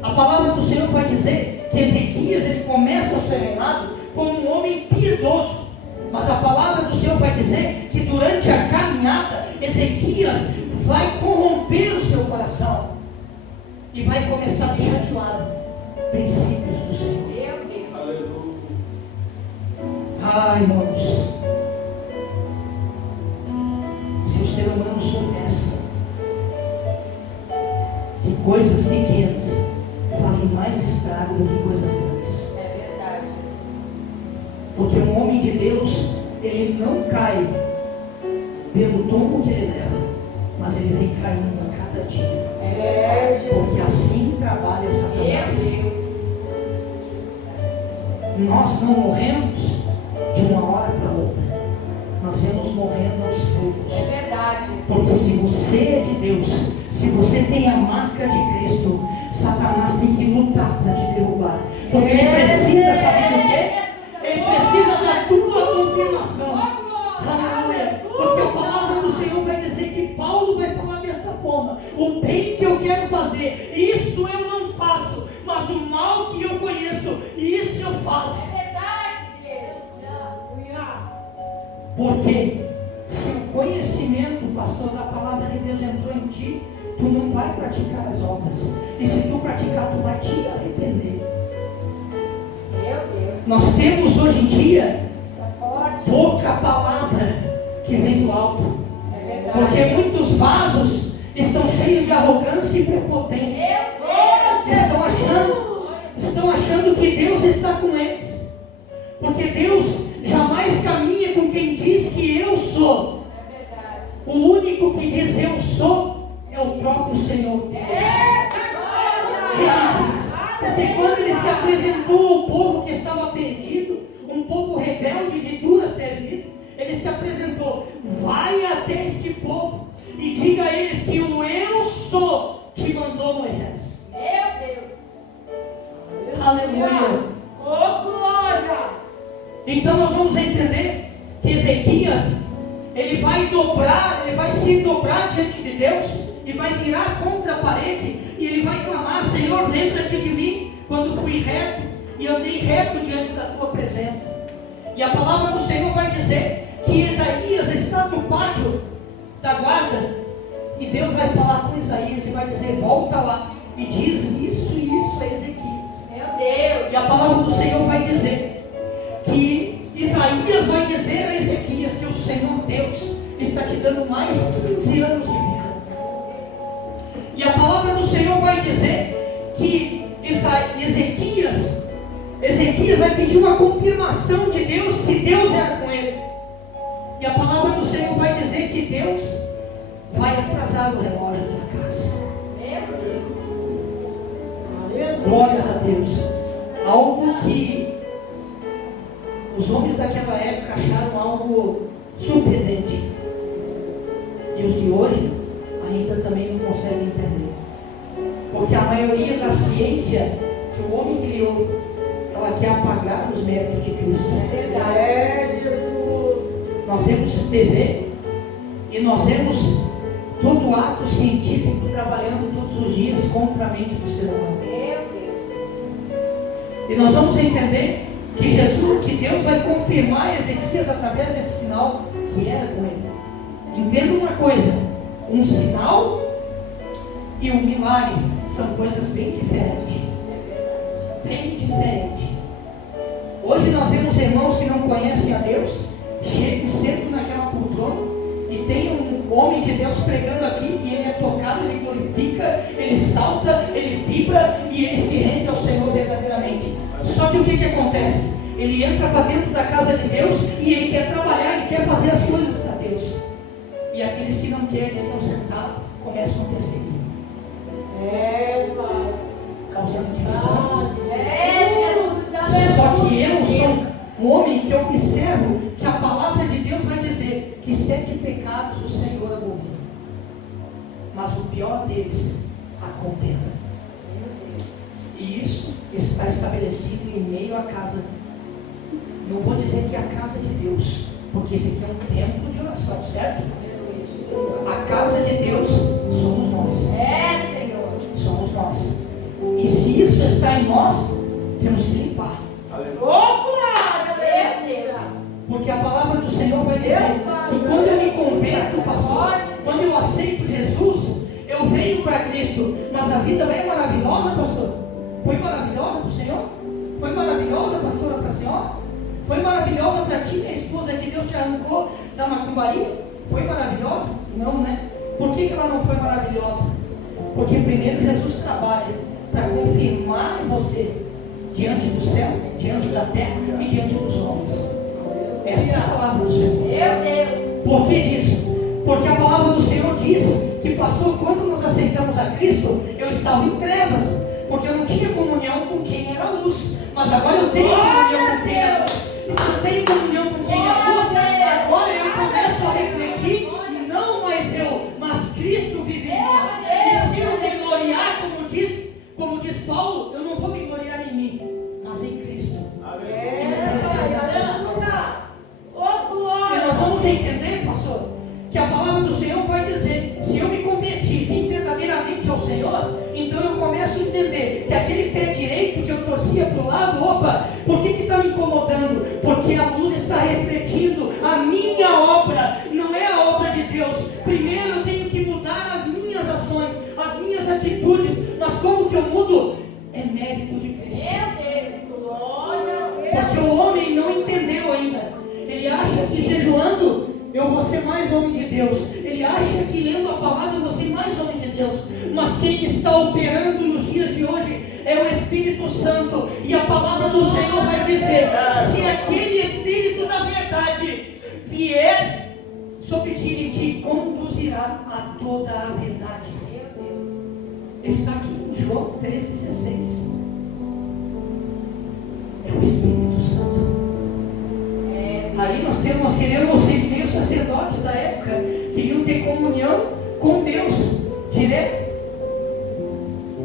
A palavra do Senhor vai dizer que Ezequias, ele começa o seu reinado como um homem piedoso. Mas a palavra do Senhor vai dizer que durante a caminhada, Ezequias vai corromper o seu coração e vai começar a deixar de lado princípios do Senhor. Meu Deus. Ah, irmãos, se o ser humano soubesse que coisas pequenas fazem mais estrago do que coisas grandes. É verdade, Jesus. Porque um homem de Deus, ele não cai pelo tombo que ele leva, mas ele vem caindo a cada dia. É, Jesus. Porque assim trabalha Satanás. Meu Deus. Nós não morremos de uma hora para outra. Nós vamos morrendo aos poucos. É verdade, Porque Jesus. se você é de Deus, se você tem a marca de Cristo, Satanás tem que lutar para te derrubar. Porque ele precisa, saber do quê? Ele precisa da tua confirmação. Aleluia. Porque a palavra do Senhor vai dizer que Paulo vai falar desta forma: o bem que eu quero fazer, isso eu não faço, mas o mal que eu conheço, isso eu faço. É verdade, Deus. Porque se o conhecimento, pastor, da palavra de Deus entrou em ti, tu não vai praticar as obras. E se tu praticar, tu vai te arrepender. Meu Deus. Nós temos hoje em dia Está forte. pouca palavra que vem do alto. É verdade. Porque muitos vasos estão cheios de arrogância e prepotência. Meu Deus. Estão achando que Deus está com eles. Porque Deus jamais caminha com quem diz que eu sou. É verdade. O único que diz eu sou é o próprio Senhor. Porque quando ele se apresentou ao povo que estava perdido, um povo rebelde de dura serviço, ele se apresentou: vai até este povo e diga a eles que o eu sou te mandou, Moisés. Meu Deus. Aleluia. Oh, glória. Então nós vamos entender que Ezequias, ele vai dobrar, ele vai se dobrar diante de Deus e vai virar contra a parede e ele vai clamar: Senhor, lembra-te de mim quando fui reto e andei reto diante da tua presença. E a palavra do Senhor vai dizer que Isaías está no pátio da guarda e Deus vai falar com Isaías e vai dizer: volta lá e diz isso e isso a Ezequias. Meu Deus. E a palavra do Senhor vai dizer que Isaías vai dizer a Ezequias que o Senhor Deus está te dando mais 15 anos de vida. E a palavra do Senhor vai dizer que Ezequias vai pedir uma confirmação de Deus, se Deus era com ele. E a palavra do Senhor vai dizer que Deus vai atrasar o relógio da casa. Meu Deus. Glórias a Deus. Algo que os homens daquela época acharam algo surpreendente. E os de hoje ainda também não conseguem entender. Porque a maioria da ciência que o homem criou, ela quer apagar os méritos de Cristo. É verdade. É, Jesus. Nós vemos TV e nós vemos todo ato científico trabalhando todos os dias contra a mente do ser humano. Meu Deus. E nós vamos entender que Deus vai confirmar Ezequias através desse sinal que era com ele. Entenda uma coisa: um sinal e um milagre são coisas bem diferentes. Bem diferentes. Hoje nós temos irmãos que não conhecem a Deus, chegam cedo naquela poltrona e tem um homem de Deus pregando aqui e ele é tocado, ele glorifica, ele salta, ele vibra e ele se rende ao Senhor verdadeiramente. Só que o que acontece? Ele entra para dentro da casa de Deus e ele quer trabalhar, ele quer fazer as coisas para Deus. E aqueles que não querem, estão sentados, começam a perseguir. É, Pai. Causando divisões. É, Jesus. Só que eu sou um homem que observo que a palavra de Deus vai dizer que 7 pecados o Senhor abomina, mas o pior deles, a contenda. E isso está estabelecido em meio à casa. Não vou dizer que é a casa de Deus, porque esse aqui é um templo de oração, certo? A casa de Deus somos nós. É, Senhor. Somos nós. E se isso está em nós, temos que limpar. Meu Deus. Porque a palavra do Senhor vai dizer que quando eu me converto, pastor, quando eu aceito Jesus, eu venho para Cristo. Mas a vida é maravilhosa, pastor? Foi maravilhosa para o Senhor? Foi maravilhosa, pastora, para a senhora? Foi maravilhosa para ti, minha esposa, que Deus te arrancou da macumbaria? Foi maravilhosa? Não, né? Por que ela não foi maravilhosa? Porque primeiro Jesus trabalha para confirmar você diante do céu, diante da terra e diante dos homens. Essa é a palavra do Senhor. Meu Deus. Por que disso? Porque a palavra do Senhor diz que, pastor, quando nós aceitamos a Cristo, eu estava em trevas, porque eu não tinha comunhão com quem era a luz. Mas agora eu tenho comunhão com quem é a luz. E se eu tenho comunhão com quem é a luz, agora eu começo a refletir, não mais eu, mas Cristo vive em mim. E se eu me gloriar, como diz Paulo, eu não vou me gloriar em mim, mas em Cristo. E nós vamos entender, pastor, que a palavra do Senhor vai dizer: se eu me converti, vim verdadeiramente ao Senhor, então eu começo a entender que aquele pé direito que eu torcia para o lado, opa, por que está me incomodando? Porque a luz está refletindo a minha obra, não é a obra de Deus. Primeiro eu tenho que mudar as minhas ações, as minhas atitudes, mas como que eu mudo? É mérito de Cristo. Porque o homem não entendeu ainda. Ele acha que jejuando eu vou ser mais homem de Deus. Ele acha que lendo a palavra eu vou ser mais homem de Deus. Mas quem está operando nos dias de hoje é o Espírito Santo. E a palavra do Senhor vai dizer: se aquele Espírito da verdade vier sobre ti, ele te conduzirá a toda a verdade. Está aqui em João 3,16. É o Espírito Santo. Aí nós queremos ser meio sacerdotes da época, queriam ter comunhão com Deus direto.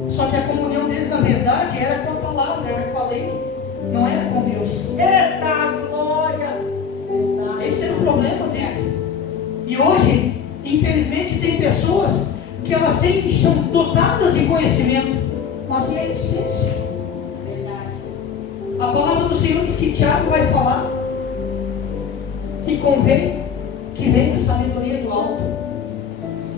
Só que a comunhão deles, na verdade, era com a palavra, era com a lei, não era com Deus. Eita glória! Esse era o problema deles. dotadas de conhecimento, mas e a essência? A palavra do Senhor diz que Tiago vai falar que convém que venha sabedoria do alto.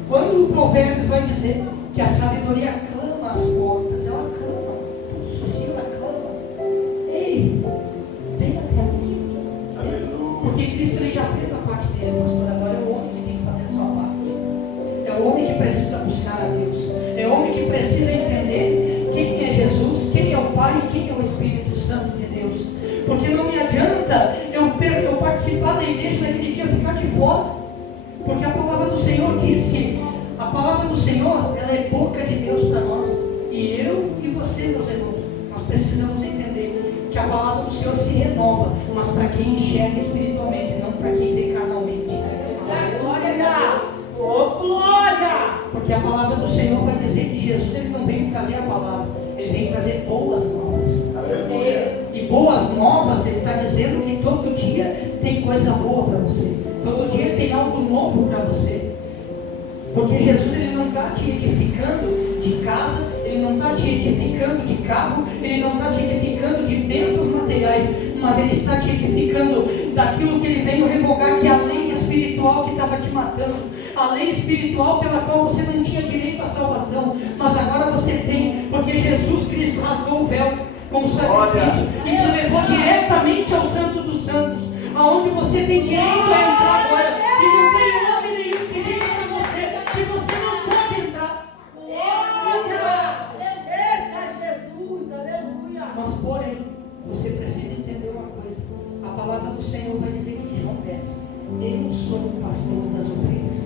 Quando o Provérbios vai dizer que a sabedoria clama às portas, ela clama, todos os dias ela clama. Ei, venha até mim. Porque Cristo ele já fez a parte dele, pastor. Agora é o homem que tem que fazer a sua parte. É o homem que precisa buscar a Deus. É o homem que precisa entender quem é Jesus, quem é o Pai e quem é o Espírito Santo de Deus. Porque não me adianta eu participar da igreja naquele dia e ficar de fora. Porque a palavra do Senhor diz que a palavra do Senhor, ela é boca de Deus para nós. E eu e você, meus irmãos, nós precisamos entender que a palavra do Senhor se renova, mas para quem enxerga espiritualmente, não para quem vê carnalmente. Glória! Porque a palavra do Senhor vai dizer que Jesus ele não veio trazer a palavra, ele veio trazer boas novas. E boas novas, ele está dizendo que todo dia tem coisa boa para você. Todo dia tem algo novo para você. Porque Jesus ele não está te edificando de casa, ele não está te edificando de carro, ele não está te edificando de bênçãos materiais, mas ele está te edificando daquilo que ele veio revogar, que é a lei espiritual que estava te matando, a lei espiritual pela qual você não tinha direito à salvação, mas agora você tem, porque Jesus Cristo rasgou o véu com o sacrifício e te levou diretamente ao Santo dos Santos, aonde você tem direito a entrar agora, e não tem homem nenhum que diga para você que você não pode entrar. Eita Jesus, aleluia! Mas porém, você precisa entender uma coisa, a palavra do Senhor vai dizer que João desce, eu sou o pastor das ovelhas.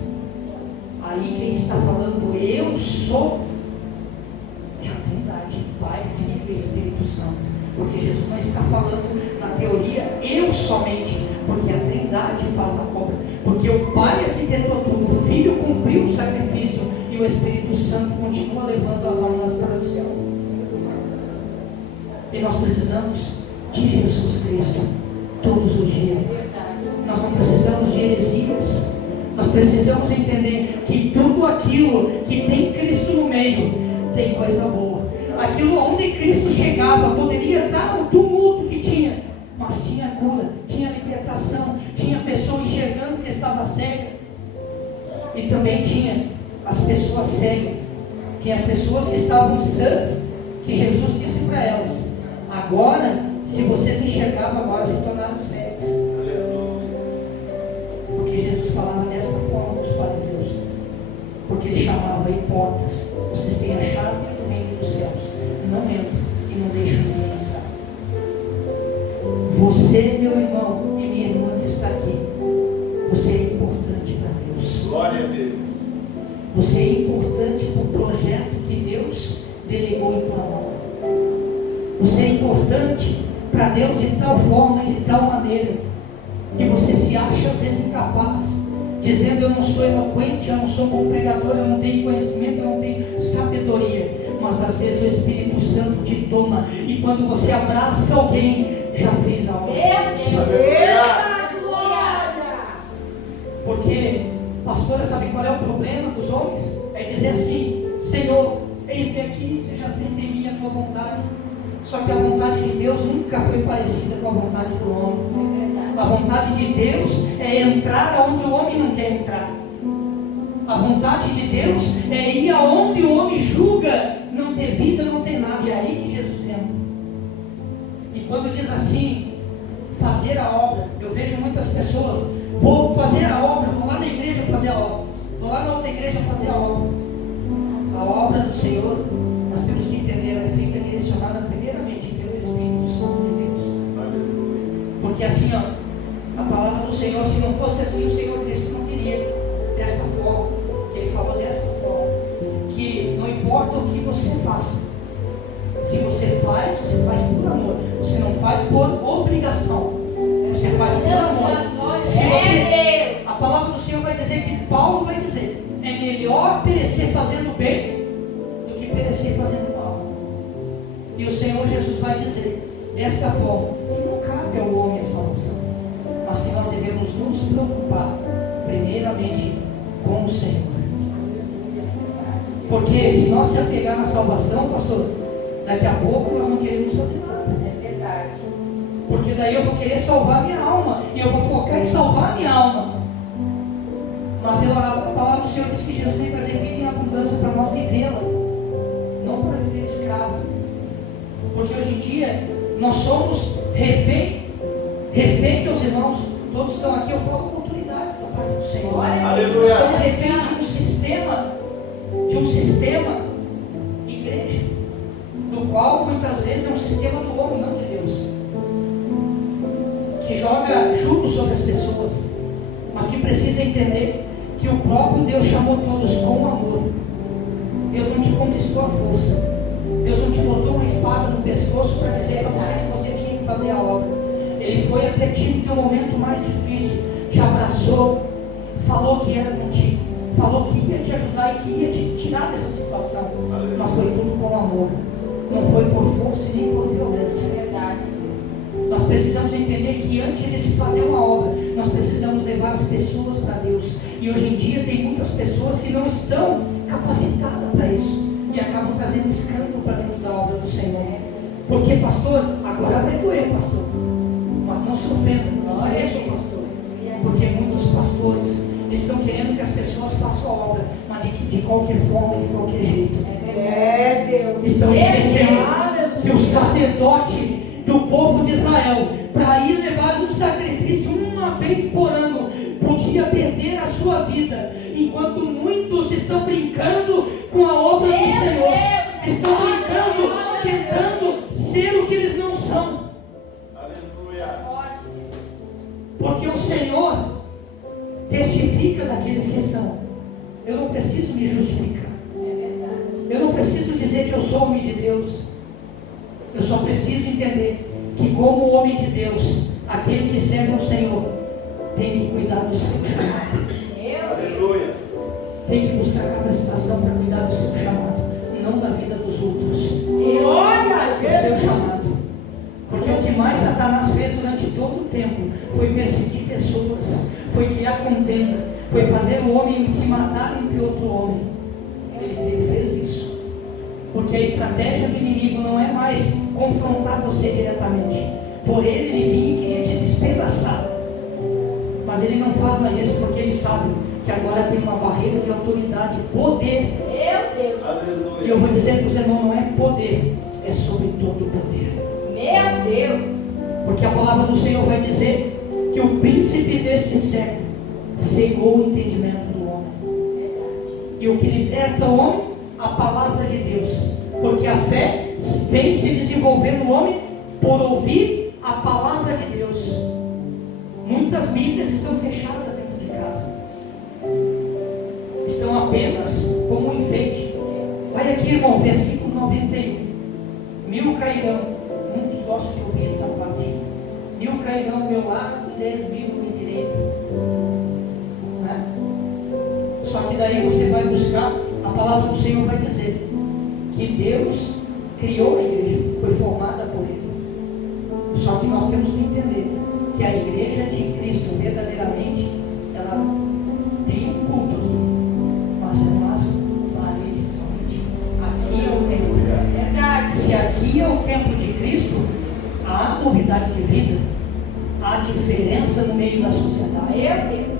Aí quem está falando eu sou é a Trindade, Pai, Filho e Espírito Santo. Porque Jesus não está falando na teoria eu somente, porque a Trindade faz a obra. Porque o Pai arquitetou tudo, o Filho cumpriu o sacrifício e o Espírito Santo continua levando as almas para o céu. E nós precisamos de Jesus Cristo todos os dias. Nós não precisamos de heresias. Nós precisamos entender que tudo aquilo que tem Cristo no meio tem coisa boa. Aquilo onde Cristo chegava poderia dar o tumulto que tinha, mas tinha cura, tinha libertação, tinha pessoa enxergando que estava cega, e também tinha as pessoas cegas, tinha as pessoas que estavam sãs, que Jesus disse para elas: agora, se vocês enxergavam, agora se tornaram cegos. Porque Jesus falava dessa forma com os fariseus, porque ele chamava hipócritas: vocês têm a chave do reino dos céus, não entram e não deixam ninguém entrar. Você, meu irmão e minha irmã que está aqui, você é importante para Deus. Glória a Deus. Você é importante para o projeto que Deus delegou em tua mão. Você é importante para Deus de tal forma e de tal maneira que você se acha às vezes incapaz, dizendo: eu não sou eloquente, eu não sou bom pregador, eu não tenho conhecimento, eu não tenho sabedoria. Mas às vezes o Espírito Santo te toma, e quando você abraça alguém, já fez a obra. Eita glória! Porque, pastora, sabe qual é o problema dos homens? É dizer assim: Senhor, eis-me aqui, seja feita em mim a tua vontade. Só que a vontade de Deus nunca foi parecida com a vontade do homem. A vontade de Deus é entrar onde o homem não quer entrar. A vontade de Deus é ir aonde o homem julga não ter vida, não ter nada. E é aí que Jesus entra. E quando diz assim, fazer a obra, eu vejo muitas pessoas: vou fazer a obra, vou lá na igreja fazer a obra, vou lá na outra igreja fazer a obra. A obra do Senhor, nós temos que entender, ela é feita direcionada primeiramente pelo Espírito Santo de Deus. Porque assim, ó, a palavra do Senhor, se não fosse assim, o Senhor Cristo não queria desta forma, que ele falou desta forma, que não importa o que você faça, se você faz por amor, você não faz por obrigação, você faz por amor. Se você, a palavra do Senhor vai dizer, que Paulo vai dizer: é melhor perecer fazendo bem do que perecer fazendo mal. E o Senhor Jesus vai dizer desta forma que não cabe ao homem a salvação, mas que nós devemos nos preocupar primeiramente com o Senhor. Porque se nós se apegar na salvação, pastor, daqui a pouco nós não queremos fazer nada. É verdade. Porque daí eu vou querer salvar minha alma. E eu vou focar em salvar minha alma. Mas a palavra do Senhor diz que Jesus veio trazer vida em abundância para nós vivê-la. Não para viver escravo. Porque hoje em dia nós somos refém, meus irmãos. Todos estão aqui, eu falo com autoridade da parte do Senhor. Aleluia. Somos refém de um sistema igreja, do qual muitas vezes é um sistema do homem, não de Deus, que joga jugo sobre as pessoas, mas que precisa entender que o próprio Deus chamou todos com amor. Deus não te conquistou a força. Deus não te botou uma espada no pescoço para dizer para você que você tinha que fazer a obra. Ele foi até ti no teu momento mais difícil, te abraçou, falou que era contigo, falou que ia te ajudar e que ia te tirar dessa situação. Mas foi tudo com amor. Não foi por força e nem por violência. É verdade. Nós precisamos entender que antes de se fazer uma obra, nós precisamos levar as pessoas para Deus. E hoje em dia tem muitas pessoas que não estão capacitadas para isso e acabam trazendo escândalo para dentro da obra do Senhor. Porque, pastor, agora vai doer, pastor, mas não se ofenda, não é isso, pastor. Porque muitos pastores estão querendo que as pessoas façam a obra, mas de qualquer forma, de qualquer jeito. É Deus. Estão esquecendo que o sacerdote do povo de Israel, para ir levar um sacrifício uma vez por ano, podia perder a sua vida, enquanto muitos estão brincando com a obra do Senhor, estão brincando, tentando ser o que eles não são. Porque o Senhor testifica daqueles que são. Eu não preciso me justificar. Eu não preciso dizer que eu sou homem de Deus. Eu só preciso entender que, como homem de Deus, aquele que serve ao Senhor tem que cuidar do seu chamado. Aleluia. Tem que buscar capacitação para cuidar do seu chamado, não da vida dos outros. Glória Do seu chamado. Porque o que mais Satanás fez durante todo o tempo foi perseguir pessoas, foi criar contenda, foi fazer o homem se matar entre outro homem. Ele fez isso. Porque a estratégia do inimigo não é mais confrontar você diretamente. Por ele vinha e queria te despedaçar. Mas ele não faz mais isso porque ele sabe que agora tem uma barreira de autoridade, poder. Meu Deus. Aleluia. E eu vou dizer para os irmãos, não é poder, é sobre todo o poder. Meu Deus. Porque a palavra do Senhor vai dizer que o príncipe deste século cegou o entendimento do homem. E o que liberta o homem? A palavra de Deus. Porque a fé vem se desenvolver no homem por ouvir a palavra de Deus. Muitas Bíblias estão fechadas dentro de casa. Estão apenas como um enfeite. Olha aqui, irmão, versículo 91. 1000 cairão. Muitos gostam de ouvir essa parte. 1000 cairão ao meu lado, 10.000 à minha direita. Né? Só que daí você vai buscar, a palavra do Senhor vai dizer que Deus criou a igreja, foi formada por Ele. Só que nós temos que entender que a igreja de Cristo verdadeiramente, ela tem um culto aqui, mas para Ele somente. Aqui é o templo. Verdade. Se aqui é o templo de Cristo, há novidade de vida, há diferença no meio da sociedade. Meu Deus.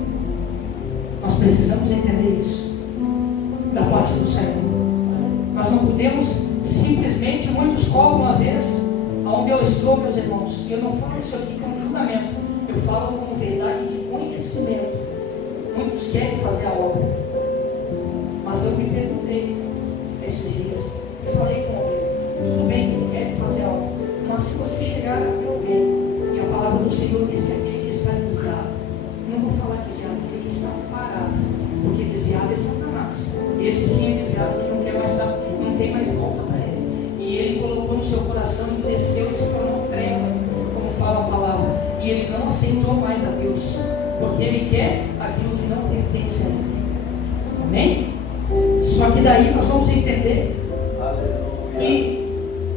Nós precisamos entender isso da parte do Senhor. Nós não podemos simplesmente, muitos cobram às vezes, aonde eu estou, meus irmãos, e eu não falo isso aqui como julgamento, eu falo como verdade de conhecimento. Muitos querem fazer a obra, mas eu me perguntei esses dias, e falei com alguém, tudo bem, eu quero fazer a obra, mas se você chegar até alguém, e a palavra do Senhor diz que aquele que está desviado, não vou falar desviado, aquele que está parado, porque desviado é Satanás. Esse sim é desviado, que não quer mais saber, não tem mais volta para ele. E ele colocou no seu coração, endureceu e se tornou trevas, como fala a palavra. E ele não aceitou mais a Deus, porque ele quer aquilo que não pertence a ele. Amém? Só que daí nós vamos entender que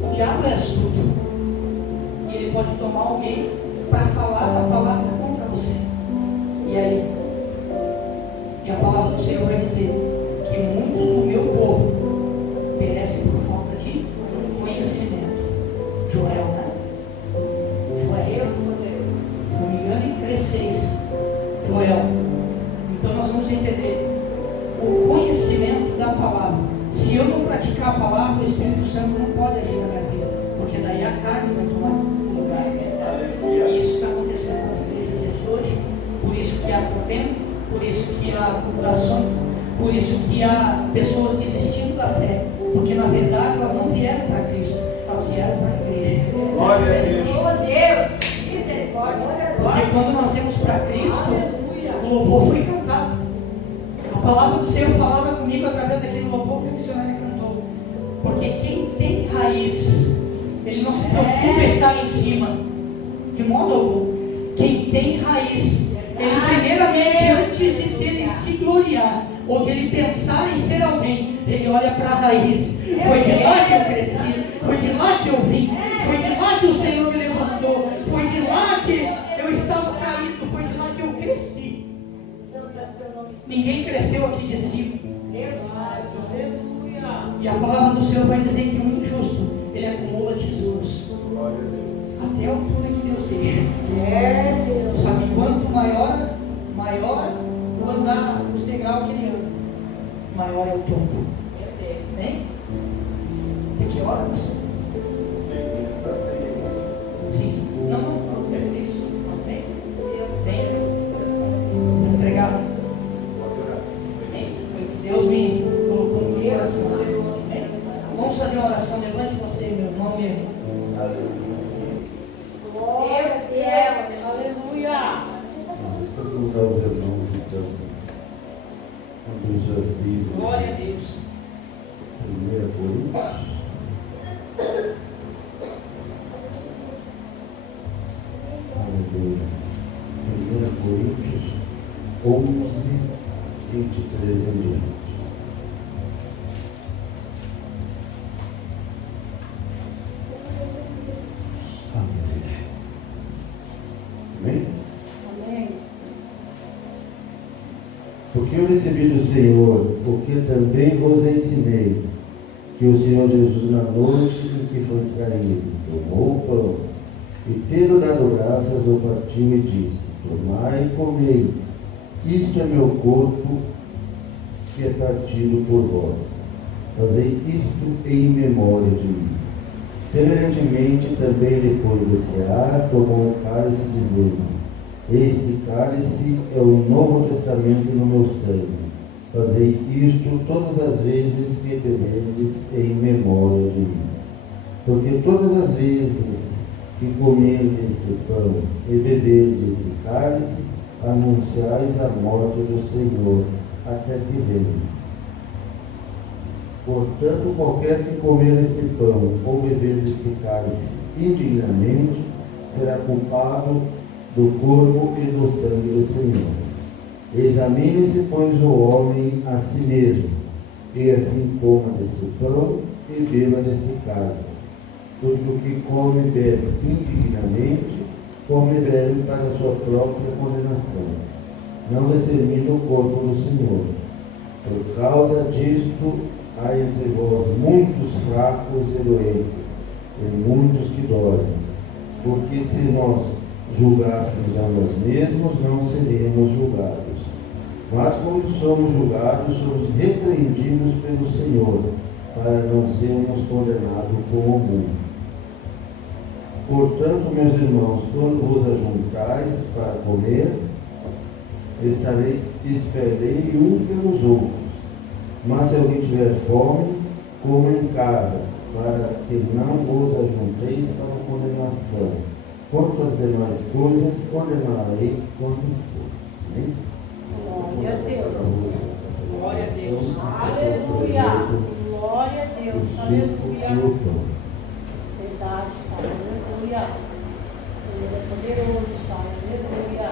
o diabo é astuto. E ele pode tomar alguém para falar a palavra contra você. E aí? E a palavra do Senhor vai dizer que muitos do meu povo Se eu não praticar a palavra, o Espírito Santo não pode agir na minha vida, porque daí a carne vai tomar o lugar. E isso está acontecendo nas igrejas de hoje. Por isso que há problemas, por isso que há murmurações, por isso que há pessoas desistindo da fé, porque na verdade elas não vieram para Cristo, elas vieram para a igreja. Glória a Deus. Oh Deus, misericórdia, Porque quando nós viemos para Cristo, o louvor foi cantado. A palavra do Senhor falava comigo através daquele louvor que o missionário cantou. Porque quem tem raiz, ele não se preocupa em estar em cima, de modo algum. Quem tem raiz, ele primeiramente, antes de se gloriar, ou de ele pensar em ser alguém, ele olha para a raiz. Foi de lá que eu cresci, foi de lá que eu vim, foi de lá que o Senhor me levantou, foi de lá que eu estava caído, foi de lá que eu cresci. Ninguém cresceu aqui de cima. E a palavra do Senhor vai dizer que o injusto, ele acumula tesouros até a altura que Deus deixa. Só que quanto maior o andar, os degraus que ele anda, maior é o tombo. Hein? Que horas? Sim. Não, é isso. Não tem? Tem. Você entregado. Deus me colocou no meu coração. Vamos fazer uma oração. Levante você, meu irmão, minha irmã. Deus fiel. Aleluia. Vamos mudar os irmãos, então. Abençoe a vida. Glória a Deus. 1 Coríntios. Aleluia. 1 Coríntios 11, 23 em diante. Amém? Amém. Porque eu recebi do Senhor, porque também vos ensinei, que o Senhor Jesus, na noite em que foi traído, tomou o pão, e tendo dado graças, o partiu e disse: tomai e comei, isto é meu corpo, que é partido por vós. Fazei isto em memória de mim. Semelhantemente, também depois de cear, tomou o cálice, dizendo: este cálice é o Novo Testamento no meu sangue. Fazei isto todas as vezes que beberdes em memória de mim. Porque todas as vezes que comerdes este pão e beberdes este cálice, anunciais a morte do Senhor até que venha. Portanto, qualquer que comer este pão ou beber este cálice indignamente, será culpado do corpo e do sangue do Senhor. Examine-se, pois, o homem a si mesmo, e assim coma deste pão e beba deste cálice. Porque o que come e bebe indignamente, come e bebe para a sua própria condenação. Não discernindo o corpo do Senhor. Por causa disto, há entre vós muitos fracos e doentes, e muitos que dormem. Porque se nós julgássemos a nós mesmos, não seríamos julgados. Mas como somos julgados, somos repreendidos pelo Senhor, para não sermos condenados com o mundo. Portanto, meus irmãos, quando vos ajuntais para comer, esperei um pelos outros. Mas se alguém tiver fome, coma em casa, para que não vos ajunteis para condenação. Quanto às demais coisas, condenarei quando for. Amém? Glória a Deus. Glória a Deus. Aleluia. Glória a Deus. Aleluia. Verdade, Pai. Aleluia. O Senhor é poderoso, Pai. Aleluia.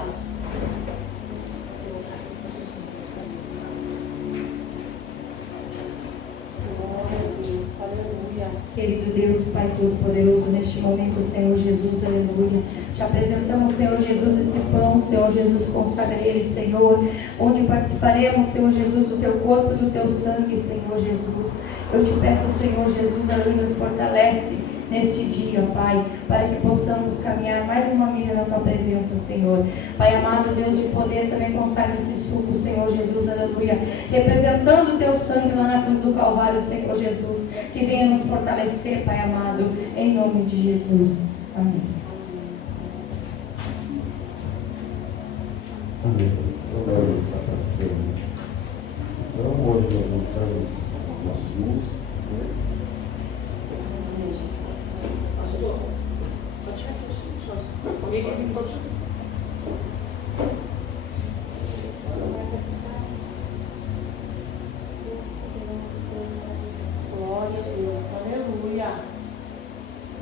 Glória a Deus. Aleluia. Querido Deus, Pai Todo-Poderoso, neste momento, Senhor Jesus, aleluia. Te apresentamos, Senhor Jesus, esse pão, Senhor Jesus, consagra ele, Senhor, onde participaremos, Senhor Jesus, do teu corpo e do teu sangue, Senhor Jesus. Eu te peço, Senhor Jesus, aleluia, nos fortalece neste dia, Pai, para que possamos caminhar mais uma milha na Tua presença, Senhor. Pai amado, Deus de poder, também consagra esse suco, Senhor Jesus, aleluia, representando o Teu sangue lá na cruz do Calvário, Senhor Jesus, que venha nos fortalecer, Pai amado, em nome de Jesus. Amém. Amém. Glória está passando. Então, hoje nós vamos estar nossos mundos. Glória a Deus. Aleluia.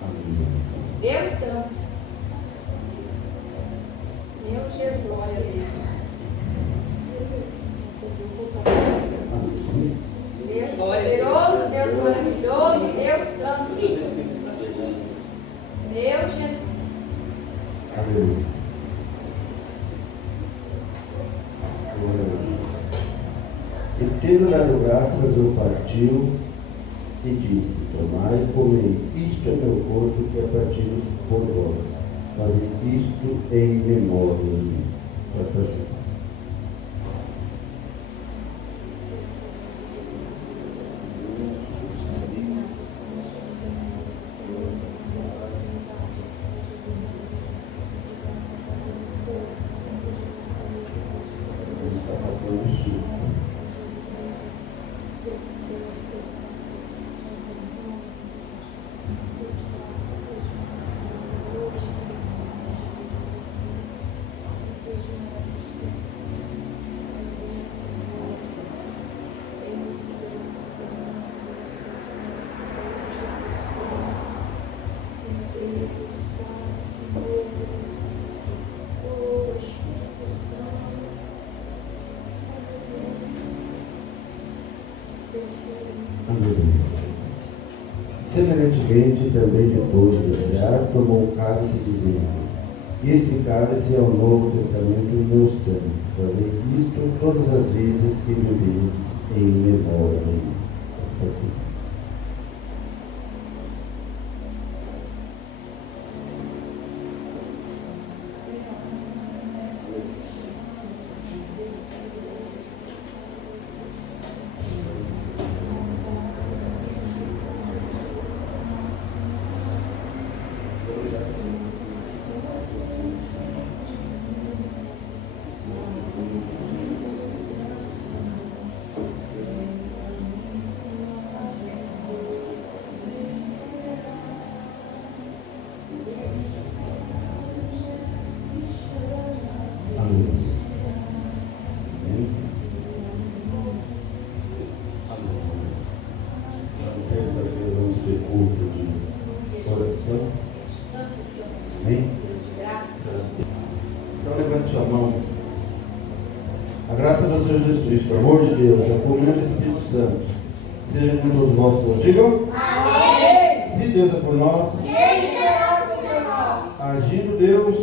Amém. Deus Santo. Meu Jesus. Glória a Deus. Deus poderoso, Deus maravilhoso, Deus Santo. Meu Jesus. Aleluia. Glória a Deus. E tendo dado graças, eu partiu e disse: tomai e comei, isto é meu corpo que é partido por vós. Fazei isto em memória de mim. Pode fazer. Está passando o suco. Aleluia. Semelhantemente, também depois de cear, tomou o cálice, dizendo: este cálice é o Novo Testamento do meu sangue. Fazei isto todas as vezes que bebedes em memória de mim. Então levante sua mão. A graça do Senhor Jesus Cristo, o amor de Deus, a comunhão do Espírito Santo, seja com todos nós. Digam? Amém. Se Deus é por nós, quem será contra nós? Agindo Deus,